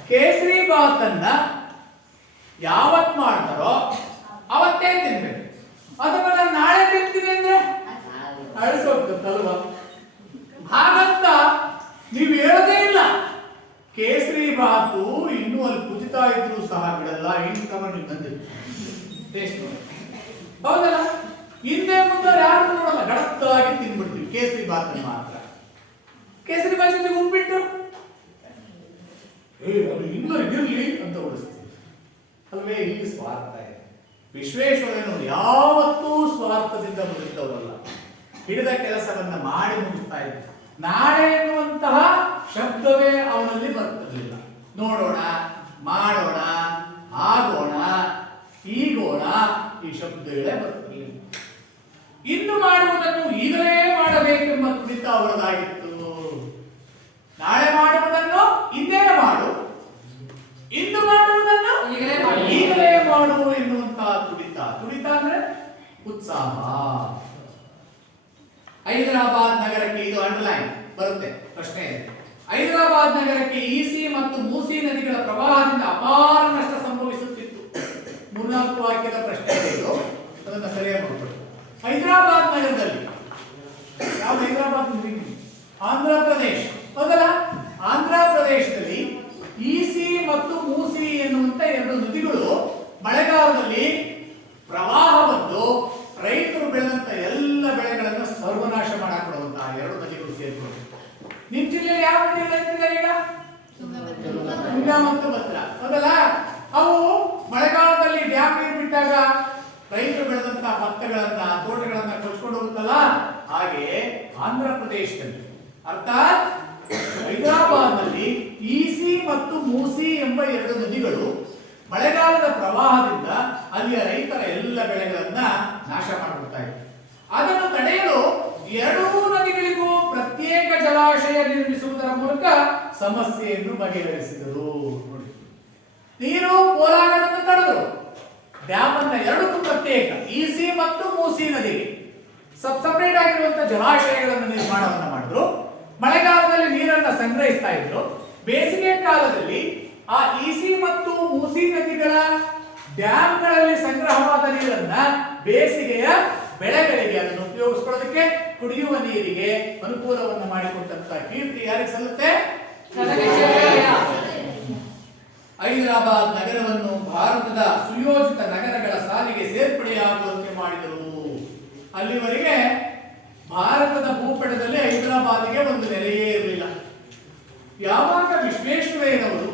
ಕೇಸರಿ ಬಾತನ್ನ ಯಾವತ್ ಮಾಡ್ತಾರೋ ಅವತ್ತೇ ತಿನ್ಬೇಕು. ಅಥವಾ ನಾನು ನಾಳೆ ತಿಂತೀನಿ ಅಂದ್ರೆ ಅಳಿಸೋಗ್ತಲ್ವಾ? ಹಾಗಂತ ನೀವು ಹೇಳೋದೇ ಇಲ್ಲ. ಕೇಸರಿ ಬಾತು ಇನ್ನೂ ಅಲ್ಲಿ ಕುದಿತಾ ಇದ್ರು ಸಹ ಬಿಡಲ್ಲ, ಇನ್ನು ತಗೊಂಡು ಬಂದಿಲ್ಲ ಟೇಸ್ಟ್ ನೋಡಿ, ಹೌದಲ್ಲ? ಹಿಂದೆ ಮುಂದೆ ಯಾರು ನೋಡಲ್ಲ, ಗಡತ್ತಾಗಿ ತಿನ್ಬಿಡ್ತೀವಿ ಕೇಸರಿ ಬಾತನ್ನು ಮಾತ್ರ. ಕೇಸರಿ ಬಾತ್ ಜೊತೆಗೆ ಉಪ್ಪಿಟ್ಟು ಅದು ಇನ್ನೂ ಇರಲಿ ಅಂತ ಉಳಿಸ್ತೀವಿ ಅಲ್ವೇ? ಇಲ್ಲಿ ಸ್ವಾರ್ಥ ಇದೆ. ವಿಶ್ವೇಶ್ವರಯ್ಯನವರು ಯಾವತ್ತೂ ಸ್ವಾರ್ಥದಿಂದ ಬದುಕಿದವರಲ್ಲ, ಹಿಡಿದ ಕೆಲಸವನ್ನ ಮಾಡಿ ಮುಗಿಸ್ತಾ ಇದ್ರು. ನಾಳೆ ಎನ್ನುವಂತಹ ಶಬ್ದವೇ ಅವನಲ್ಲಿ ಬರ್ತಿರ್ಲಿಲ್ಲ. ನೋಡೋಣ, ಮಾಡೋಣ, ಆಗೋಣ, ಈಗೋಣ, ಈ ಶಬ್ದಗಳೇ ಬರ್ತಿರ್ಲಿಲ್ಲ. ಇನ್ನು ಮಾಡುವುದನ್ನು ಈಗಲೇ ಮಾಡಬೇಕೆಂಬ ತುಡಿತ ಅವರದಾಗಿತ್ತು. ನಾಳೆ ಮಾಡುವುದನ್ನು ಇಂದೇನೆ ಮಾಡು, ಇಂದು ಮಾಡುವುದನ್ನು ಈಗಲೇ ಮಾಡು ಎನ್ನುವಂತಹ ತುಡಿತ ಅಂದ್ರೆ ಉತ್ಸಾಹ. ಹೈದರಾಬಾದ್ ನಗರಕ್ಕೆ, ಇದು ಅಂಡರ್ಲೈನ್ ಬರುತ್ತೆ ಪ್ರಶ್ನೆ ಇದೆ. ಹೈದರಾಬಾದ್ ನಗರಕ್ಕೆ ಈಸಿ ಮತ್ತು ಮೂಸಿ ನದಿಗಳ ಪ್ರವಾಹದಿಂದ ಅಪಾರ ನಷ್ಟ ಸಂಭವಿಸುತ್ತಿತ್ತು. 3-4 ವಾಕ್ಯದ ಪ್ರಶ್ನೆ ಇದು, ಅದನ್ನ ಸರಿಯಾಗಿ ನೋಡ್ಕೊಳ್ಳಿ. ಹೈದರಾಬಾದ್ ನಗರದಲ್ಲಿ, ಯಾವ ಹೈದರಾಬಾದ್? ಆಂಧ್ರ ಪ್ರದೇಶ, ಹೌದಲ್ಲ? ಆಂಧ್ರ ಪ್ರದೇಶದಲ್ಲಿ ಈಸಿ ಮತ್ತು ಮೂಸಿ ಎನ್ನುವಂತ 2 ನದಿಗಳು ಮಳೆಗಾಲದಲ್ಲಿ ಪ್ರವಾಹ ಬಂದು ರೈತರು ಬೆಳೆದಂತ ಎಲ್ಲ ಬೆಳೆಗಳನ್ನು ಸರ್ವನಾಶ ಮಾಡಾಕೊಡುವಂತಹ 2 ನದಿಗಳು ಸೇರಿಕೊಂಡು. ನಿಮ್ ಜಿಲ್ಲೆಯಲ್ಲಿ ಯಾವ ನದಿಗಳು ಈಗ? ತುಂಗಾ ಮತ್ತು ಭದ್ರಾ, ಹೌದಲ್ಲ? ಅವು ಮಳೆಗಾಲದಲ್ಲಿ ಡ್ಯಾಮ್ ನೀರು ಬಿಟ್ಟಾಗ ರೈತರು ಬೆಳೆದಂತಹ ಭತ್ತಗಳನ್ನ, ತೋಟಗಳನ್ನ ಕೊಚ್ಕೊಂಡು ಹೋಗುತ್ತಲ್ಲ, ಹಾಗೆ ಆಂಧ್ರ ಪ್ರದೇಶದಲ್ಲಿ ಅರ್ಥಾತ್ ಹೈದರಾಬಾದ್ನಲ್ಲಿ ಈಸಿ ಮತ್ತು ಮೂಸಿ ಎಂಬ 2 ನದಿಗಳು ಮಳೆಗಾಲದ ಪ್ರವಾಹದಿಂದ ಅಲ್ಲಿಯ ರೈತರ ಎಲ್ಲ ಬೆಳೆಗಳನ್ನ ನಾಶ ಮಾಡಿಬಿಡ್ತಾ ಇತ್ತು. ಅದನ್ನು ತಡೆಯಲು 2 ನದಿಗಳಿಗೂ ಪ್ರತ್ಯೇಕ ಜಲಾಶಯ ನಿರ್ಮಿಸುವುದರ ಮೂಲಕ ಸಮಸ್ಯೆಯನ್ನು ಬಗೆಹರಿಸಿದರು. ನೀರು ಪೋಲಾಗದಂತೆ ತಡೆದರು. ಡ್ಯಾಮ್ ಅನ್ನ 2 ಪ್ರತ್ಯೇಕ ಈಸಿ ಮತ್ತು ಮೂಸಿ ನದಿಗೆ ಸಪರೇಟ್ ಆಗಿರುವಂತಹ ಜಲಾಶಯಗಳನ್ನು ನಿರ್ಮಾಣವನ್ನ ಮಾಡಿದ್ರು. ಮಳೆಗಾಲದಲ್ಲಿ ನೀರನ್ನ ಸಂಗ್ರಹಿಸ್ತಾ ಇದ್ರು. ಬೇಸಿಗೆ ಕಾಲದಲ್ಲಿ ಆ ಈಸಿ ಮತ್ತು ಮೂಸಿ ನದಿಗಳ ಡ್ಯಾಂಗಳಲ್ಲಿ ಸಂಗ್ರಹವಾದ ನೀರನ್ನ ಬೇಸಿಗೆಯ ಬೆಳೆಗಳಿಗೆ ಅದನ್ನು ಉಪಯೋಗಿಸಿಕೊಳ್ಳೋದಕ್ಕೆ ಕುಡಿಯುವ ನೀರಿಗೆ ಅನುಕೂಲವನ್ನು ಮಾಡಿಕೊಟ್ಟಂತ ಕೀರ್ತಿ ಯಾರಿಗೆ ಸಲ್ಲುತ್ತೆ? ಹೈದರಾಬಾದ್ ನಗರವನ್ನು ಭಾರತದ ಸುಯೋಜಿತ ನಗರಗಳ ಸಾಲಿಗೆ ಸೇರ್ಪಡೆಯಾಗುವಂತೆ ಮಾಡಿದರು. ಅಲ್ಲಿವರೆಗೆ ಭಾರತದ ಭೂಪಟದಲ್ಲಿ ಹೈದರಾಬಾದ್ಗೆ ಒಂದು ನೆಲೆಯೇ ಇರಲಿಲ್ಲ. ಯಾವಾಗ ವಿಶ್ವೇಶ್ವರಯ್ಯನವರು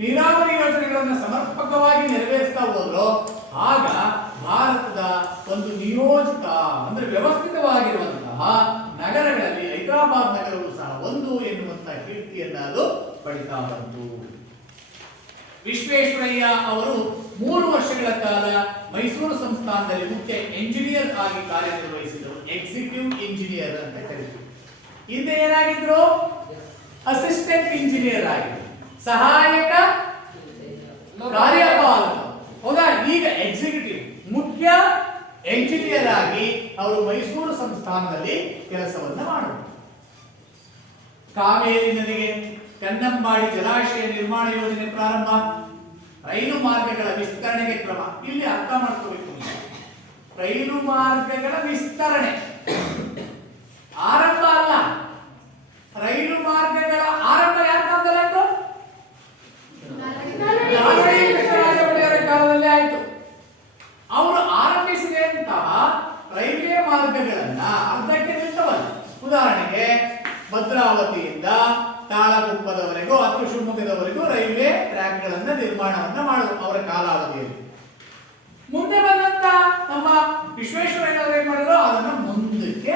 ನೀರಾವರಿ ಯೋಜನೆಗಳನ್ನು ಸಮರ್ಪಕವಾಗಿ ನೆರವೇರಿಸ್ತಾ ಹೋದ್ರೋ ಆಗ ಭಾರತದ ಒಂದು ನಿಯೋಜಿತ ಅಂದ್ರೆ ವ್ಯವಸ್ಥಿತವಾಗಿರುವಂತಹ ನಗರಗಳಲ್ಲಿ ಹೈದರಾಬಾದ್ ನಗರವು ಸಹ ಒಂದು ಎನ್ನುವಂತಹ ಕೀರ್ತಿಯನ್ನ ಅದು ಪಡಿತಾ ಬಂತು. ವಿಶ್ವೇಶ್ವರಯ್ಯ ಅವರು 3 ವರ್ಷಗಳ ಕಾಲ ಮೈಸೂರು ಸಂಸ್ಥಾನದಲ್ಲಿ ಮುಖ್ಯ ಎಂಜಿನಿಯರ್ ಆಗಿ ಕಾರ್ಯನಿರ್ವಹಿಸಿದರು. ಎಕ್ಸಿಕ್ಯೂಟಿವ್ ಇಂಜಿನಿಯರ್ ಅಂತ ಕರೀತಾರೆ. ಹಿಂದೆ ಏನಾಗಿದ್ರು? ಅಸಿಸ್ಟೆಂಟ್ ಇಂಜಿನಿಯರ್ ಆಗಿದ್ರು, ಸಹಾಯಕ ಕಾರ್ಯಪಾಲಕ. ಹೌದಾ? ಈಗ ಎಕ್ಸಿಕ್ಯೂಟಿವ್ ಮುಖ್ಯ ಎಂಜಿನಿಯರ್ ಆಗಿ ಅವರು ಮೈಸೂರು ಸಂಸ್ಥಾನದಲ್ಲಿ ಕೆಲಸವನ್ನ ಮಾಡಿದರು. ಕಾವೇರಿ ನದಿಗೆ ಕನ್ನಂಬಾಡಿ ಜಲಾಶಯ ನಿರ್ಮಾಣ ಯೋಜನೆ ಪ್ರಾರಂಭ, ರೈಲು ಮಾರ್ಗಗಳ ವಿಸ್ತರಣೆಗೆ ಕ್ರಮ. ಇಲ್ಲಿ ಅರ್ಥ ಮಾಡ್ಕೋಬೇಕು, ರೈಲು ಮಾರ್ಗಗಳ ವಿಸ್ತರಣೆ ಆರಂಭ ಅಲ್ಲ. ರೈಲು ಮಾರ್ಗಗಳ ಆರಂಭ ಯಾರ ಕಾಲದಲ್ಲಿ ಆಯ್ತು? ಒಡೆಯರ ಕಾಲದಲ್ಲಿ ಆಯ್ತು. ಅವರು ಆರಂಭಿಸಿದಂತಹ ರೈಲ್ವೆ ಮಾರ್ಗಗಳನ್ನ ಅರ್ಧಕ್ಕೆ ನಿಂತವಲ್ಲ. ಉದಾಹರಣೆಗೆ ಭದ್ರಾವತಿಯಿಂದ ತಾಳಗುಪ್ಪದವರೆಗೂ ಅಥವಾ ಶಿವಮೊಗ್ಗದವರೆಗೂ ರೈಲ್ವೆ ಟ್ರ್ಯಾಕ್ಗಳನ್ನ ನಿರ್ಮಾಣವನ್ನ ಮಾಡಿದ್ರು ಅವರ ಕಾಲಾವಧಿಯಲ್ಲಿ. ಮುಂದೆ ಬಂದಂತ ನಮ್ಮ ವಿಶ್ವೇಶ್ವರಯ್ಯನವರು ಏನ್ ಮಾಡಿದ್ರು? ಅದನ್ನ ಮುಂದಕ್ಕೆ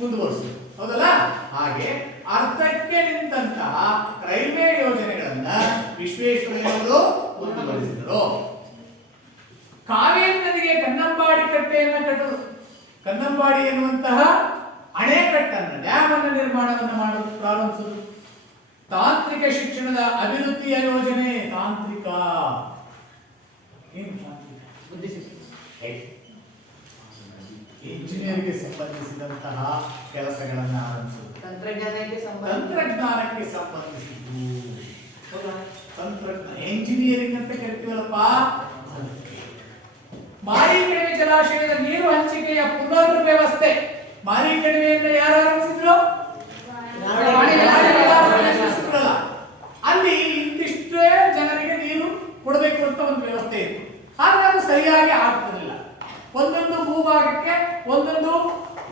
ಮುಂದುವರಿಸಿದ್ರು. ಹೌದಲ್ಲ? ಹಾಗೆ ಅರ್ಧಕ್ಕೆ ನಿಂತಹ ರೈಲ್ವೆ ಯೋಜನೆಗಳನ್ನ ವಿಶ್ವೇಶ್ವರಯ್ಯನವರು ಮುಂದುವರಿಸಿದರು. ಕಾವೇರಿ ನದಿಗೆ ಕನ್ನಂಬಾಡಿ ಕಟ್ಟೆಯನ್ನ ಕಟ್ಟರು. ಕನ್ನಂಬಾಡಿ ಎನ್ನುವಂತಹ ಅಣೆಕಟ್ಟನ್ನು ಡ್ಯಾಮ್ ಅನ್ನು ನಿರ್ಮಾಣವನ್ನು ಮಾಡಲು ಪ್ರಾರಂಭಿಸಿದರು. ತಾಂತ್ರಿಕ ಶಿಕ್ಷಣದ ಅಭಿವೃದ್ಧಿಯ ಯೋಜನೆ. ತಾಂತ್ರಿಕ ಏನು? ಇಂಜಿನಿಯರ್ಗೆ ಸಂಬಂಧಿಸಿದಂತಹ ಕೆಲಸಗಳನ್ನು ಆರಂಭಿಸಿದರು. ತಂತ್ರಜ್ಞಾನಕ್ಕೆ ಸಂಬಂಧಿಸಿದ್ದು ತಂತ್ರಜ್ಞಾನ ಎಂಜಿನಿಯರಿಂಗ್ ಅಂತ ಕರಿತೀವಲ್ಲಪ್ಪ. ಮಾರಿಕಣಿವೆ ಜಲಾಶಯದ ನೀರು ಹಂಚಿಕೆಯ ಪುನರ್ ವ್ಯವಸ್ಥೆ. ಮಾರಿಕಣಿವೆಯನ್ನು ಯಾರು ಆರಂಭಿಸಿದ್ರು? ಅಲ್ಲಿ ಇಂತಿಷ್ಟೇ ಜನರಿಗೆ ನೀರು ಕೊಡಬೇಕು ಅಂತ ಒಂದು ವ್ಯವಸ್ಥೆ ಇತ್ತು. ಆದ್ರೆ ಅದು ಸರಿಯಾಗಿ ಆಗ್ತಿರಲಿಲ್ಲ. ಒಂದೊಂದು ಭೂಭಾಗಕ್ಕೆ ಒಂದೊಂದು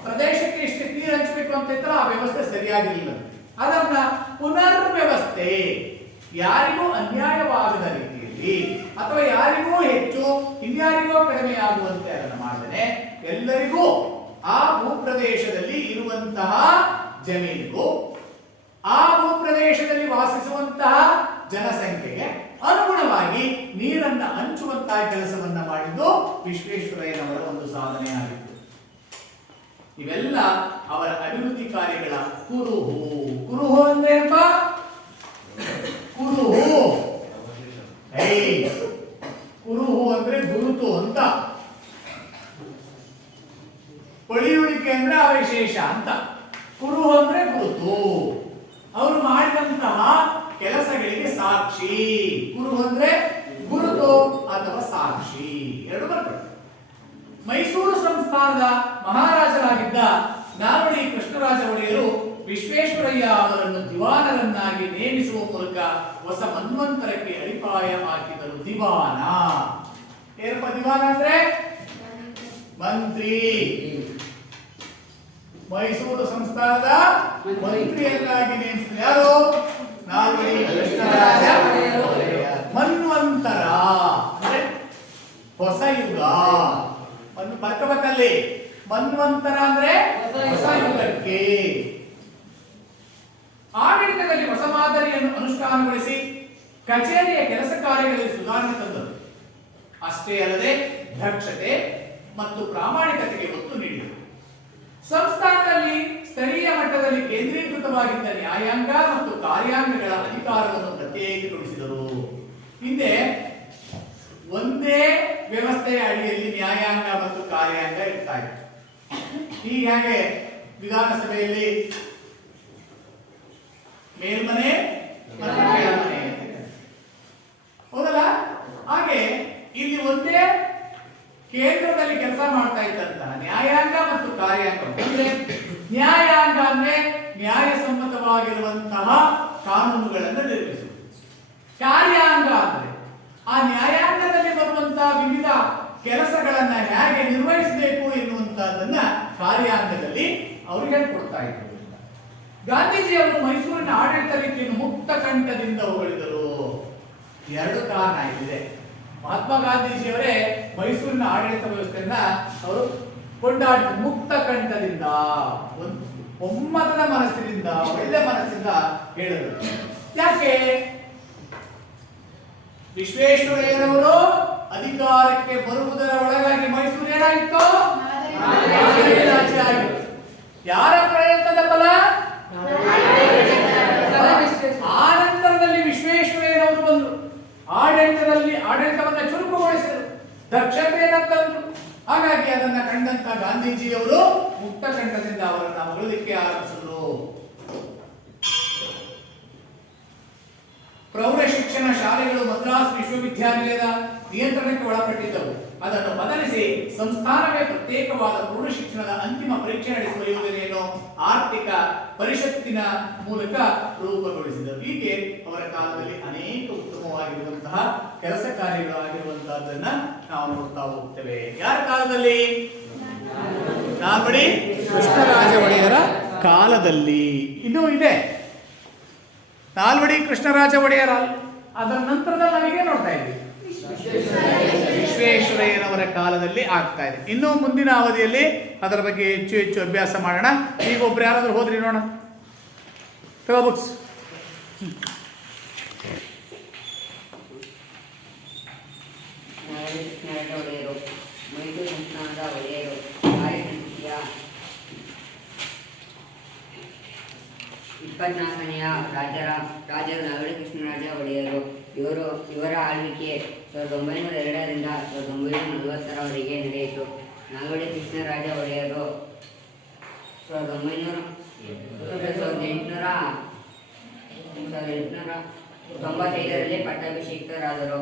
ಪ್ರದೇಶಕ್ಕೆ ಇಷ್ಟು ನೀರು ಹಂಚಬೇಕು ಅಂತ ಇದ್ರೆ ಆ ವ್ಯವಸ್ಥೆ ಸರಿಯಾಗಿರಲಿಲ್ಲ. ಅದನ್ನ ಪುನರ್ ವ್ಯವಸ್ಥೆ, ಯಾರಿಗೂ ಅನ್ಯಾಯವಾಗದ ರೀತಿಯಲ್ಲಿ ಅಥವಾ ಯಾರಿಗೂ ಹೆಚ್ಚು ಇನ್ಯಾರಿಗೂ ಕಡಿಮೆ ಆಗುವಂತೆ ಅದನ್ನು ಮಾಡಿದರೆ ಎಲ್ಲರಿಗೂ ಆ ಭೂಪ್ರದೇಶದಲ್ಲಿ ಇರುವಂತಹ ಜಮೀನಿಗೂ ಆ ಭೂಪ್ರದೇಶದಲ್ಲಿ ವಾಸಿಸುವಂತಹ ಜನಸಂಖ್ಯೆಗೆ ಅನುಗುಣವಾಗಿ ನೀರನ್ನ ಹಂಚುವಂತಹ ಕೆಲಸವನ್ನ ಮಾಡಿದ್ದು ವಿಶ್ವೇಶ್ವರಯ್ಯನವರ ಒಂದು ಸಾಧನೆ ಆಗಿತ್ತು. ಇವೆಲ್ಲ ಅವರ ಅಭಿವೃದ್ಧಿ ಕಾರ್ಯಗಳ ಕುರುಹು. ಕುರುಹು ಅಂದ್ರೆ ಏನಪ್ಪ? ಕುರುಹು ಕುರುಹು ಅಂದ್ರೆ ಗುರುತು ಅಂತ, ಪಳಿಯುಳಿಕೆ ಅಂದ್ರೆ ಅವಶೇಷ ಅಂತ. ಕುರುಹು ಅಂದ್ರೆ ಗುರುತು. ಅವರು ಮಾಡಿದಂತಹ ಕೆಲಸಗಳಿಗೆ ಸಾಕ್ಷಿ. ಕುರುಹು ಅಂದ್ರೆ ಗುರುತು ಅಥವಾ ಸಾಕ್ಷಿ, ಎರಡು ಬರ್ತದೆ. ಮೈಸೂರು ಸಂಸ್ಥಾನದ ಮಹಾರಾಜರಾಗಿದ್ದ ನಾಲ್ವಡಿ ಕೃಷ್ಣರಾಜ ಒಡೆಯರು ವಿಶ್ವೇಶ್ವರಯ್ಯ ಅವರನ್ನು ದಿವಾನರನ್ನಾಗಿ ನೇಮಿಸುವ ಮೂಲಕ ಹೊಸ ಮನ್ವಂತರಕ್ಕೆ ಅಡಿಪಾಯ ಹಾಕಿದರು. ದಿವಾನ ಏನಪ್ಪ? ದಿವಾನ ಅಂದ್ರೆ ಮಂತ್ರಿ. ಮೈಸೂರು ಸಂಸ್ಥಾನದ ಮಂತ್ರಿಯನ್ನಾಗಿ ನೇಮಿಸಿದ ಯಾರು? ನಾಲ್ವಡಿ ಕೃಷ್ಣರಾಜ ಒಡೆಯರ್. ಮನ್ವಂತರ ಅಂದ್ರೆ ಹೊಸ ಯುಗ. ಒಂದು ಬರ್ಕಬೇಕಲ್ಲಿ. ಮನ್ವಂತರ ಅಂದ್ರೆ ಹೊಸ ಯುಗಕ್ಕೆ. ಆಡಳಿತದಲ್ಲಿ ಹೊಸ ಮಾದರಿಯನ್ನು ಅನುಷ್ಠಾನಗೊಳಿಸಿ ಕಚೇರಿಯ ಕೆಲಸ ಕಾರ್ಯಗಳಲ್ಲಿ ಸುಧಾರಣೆ ತಂದರು. ಅಷ್ಟೇ ಅಲ್ಲದೆ ದಕ್ಷತೆ ಮತ್ತು ಪ್ರಾಮಾಣಿಕತೆಗೆ ಒತ್ತು ನೀಡಿದರು. ಸಂಸ್ಥಾನದಲ್ಲಿ ಸ್ಥಳೀಯ ಮಟ್ಟದಲ್ಲಿ ಕೇಂದ್ರೀಕೃತವಾಗಿದ್ದ ನ್ಯಾಯಾಂಗ ಮತ್ತು ಕಾರ್ಯಾಂಗಗಳ ಅಧಿಕಾರವನ್ನು ಪ್ರತ್ಯೇಕಗೊಳಿಸಿದರು. ಹಿಂದೆ ಒಂದೇ ವ್ಯವಸ್ಥೆಯ ಅಡಿಯಲ್ಲಿ ನ್ಯಾಯಾಂಗ ಮತ್ತು ಕಾರ್ಯಾಂಗ ಇರ್ತಾ ಇತ್ತು. ಹೀಗೆ ವಿಧಾನಸಭೆಯಲ್ಲಿ ಮೇಲ್ಮನೆ, ಮನೆಯ ಮನೆ. ಹೌದಲ್ಲ? ಹಾಗೆ ಇಲ್ಲಿ ಒಂದೇ ಕೇಂದ್ರದಲ್ಲಿ ಕೆಲಸ ಮಾಡ್ತಾ ಇದ್ದಂತ ನ್ಯಾಯಾಂಗ ಮತ್ತು ಕಾರ್ಯಾಂಗ. ಅಂದ್ರೆ ನ್ಯಾಯಾಂಗ ಅಂದ್ರೆ ನ್ಯಾಯಸಮ್ಮತವಾಗಿರುವಂತಹ ಕಾನೂನುಗಳನ್ನು ನಿರ್ಮಿಸುವುದು. ಕಾರ್ಯಾಂಗ ಅಂದ್ರೆ ಆ ನ್ಯಾಯಾಂಗದಲ್ಲಿ ಬರುವಂತಹ ವಿವಿಧ ಕೆಲಸಗಳನ್ನ ಹೇಗೆ ನಿರ್ವಹಿಸಬೇಕು ಎನ್ನುವಂತಹದನ್ನ ಕಾರ್ಯಾಂಗದಲ್ಲಿ ಅವರು ಹೇಳ್ಕೊಡ್ತಾ ಇದ್ರು. ಗಾಂಧೀಜಿಯವರು ಮೈಸೂರಿನ ಆಡಳಿತ ರೀತಿಯನ್ನು ಮುಕ್ತ ಕಂಠದಿಂದ ಹೊಗಳಿದರು. ಎರಡು ಕಾರಣ ಇದೆ. ಮಹಾತ್ಮ ಗಾಂಧೀಜಿಯವರೇ ಮೈಸೂರಿನ ಆಡಳಿತ ವ್ಯವಸ್ಥೆಯನ್ನ ಅವರು ಕೊಂಡಾಡಿದ ಮುಕ್ತ ಕಂಠದಿಂದ, ಒಂದು ಒಮ್ಮತದ ಮನಸ್ಸಿನಿಂದ, ಒಳ್ಳೆ ಮನಸ್ಸಿಂದ ಹೇಳಿದರು. ಯಾಕೆ? ವಿಶ್ವೇಶ್ವರಯ್ಯನವರು ಅಧಿಕಾರಕ್ಕೆ ಬರುವುದರ ಒಳಗಾಗಿ ಮೈಸೂರು ಏನಾಗಿತ್ತು? ರಾಜ್ಯ ಆಗಿತ್ತು. ಯಾರ ಪ್ರಯತ್ನದ ಫಲ? ಆ ನಂತರದಲ್ಲಿ ವಿಶ್ವೇಶ್ವರಯ್ಯನವರು ಬಂದರು. ಆಡಳಿತವನ್ನ ಚುರುಕುಗೊಳಿಸಿದರು, ದಕ್ಷತೆಯನ್ನು ತಂದರು. ಹಾಗಾಗಿ ಅದನ್ನ ಕಂಡಂತ ಗಾಂಧೀಜಿಯವರು ಮುಕ್ತ ಕಂಠದಿಂದ ಅವರನ್ನ ಹೊಗಳಲಿಕ್ಕೆ ಆರಂಭಿಸಿದರು. ಪ್ರೌಢ ಶಿಕ್ಷಣ ಶಾಲೆಗಳು ಮದ್ರಾಸ್ ವಿಶ್ವವಿದ್ಯಾನಿಲಯದ ನಿಯಂತ್ರಣಕ್ಕೆ ಒಳಪಟ್ಟಿದ್ದವು. ಅದನ್ನು ಬದಲಿಸಿ ಸಂಸ್ಥಾನವೇ ಪ್ರತ್ಯೇಕವಾದ ಪ್ರೌಢ ಶಿಕ್ಷಣದ ಅಂತಿಮ ಪರೀಕ್ಷೆ ನಡೆಸುವ ಯೋಜನೆಯನ್ನು ಆರ್ಥಿಕ ಪರಿಷತ್ತಿನ ಮೂಲಕ ರೂಪುಗೊಳಿಸಿದರು. ಹೀಗೆ ಅವರ ಕಾಲದಲ್ಲಿ ಅನೇಕ ಉತ್ತಮವಾಗಿರುವಂತಹ ಕೆಲಸ ಕಾರ್ಯಗಳು ಆಗಿರುವಂತಹದನ್ನ ನಾವು ನೋಡ್ತಾ ಹೋಗ್ತೇವೆ. ಯಾರ ಕಾಲದಲ್ಲಿ? ನಾಲ್ವಡಿ ಕೃಷ್ಣರಾಜ ಒಡೆಯರ ಕಾಲದಲ್ಲಿ. ಇನ್ನೂ ಇದೆ ನಾಲ್ವಡಿ ಕೃಷ್ಣರಾಜ ಒಡೆಯರ. ಅದರ ನಂತರದಲ್ಲಿ ನಾವೀಗ ನೋಡ್ತಾ ಇದ್ದೀವಿ ವಿಶ್ವೇಶ್ವರಯ್ಯನವರ ಕಾಲದಲ್ಲಿ ಆಗ್ತಾ ಇದೆ. ಇನ್ನೂ ಮುಂದಿನ ಅವಧಿಯಲ್ಲಿ ಅದರ ಬಗ್ಗೆ ಹೆಚ್ಚು ಹೆಚ್ಚು ಅಭ್ಯಾಸ ಮಾಡೋಣ. ಈಗ ಒಬ್ರು ಯಾರಾದ್ರೂ ಹೋದ್ರಿ ನೋಡೋಣ, ತಗೋ ಬುಕ್ಸ್. ಮೈಸೂರು ಸಂಸ್ಥಾನದ ಒಡೆಯರು 24ನೇ ರಾಜರು ನಾಲ್ವಡಿ ಕೃಷ್ಣರಾಜ ಒಡೆಯರು. ಇವರ ಆಳ್ವಿಕೆ 1902ರಿಂದ 1940ರವರೆಗೆ ನಡೆಯಿತು. ನಾಲ್ವಡಿ ಕೃಷ್ಣರಾಜ ಒಡೆಯರು 1895ರಲ್ಲಿ ಪಟ್ಟಾಭಿಷಿಕ್ತರಾದರು.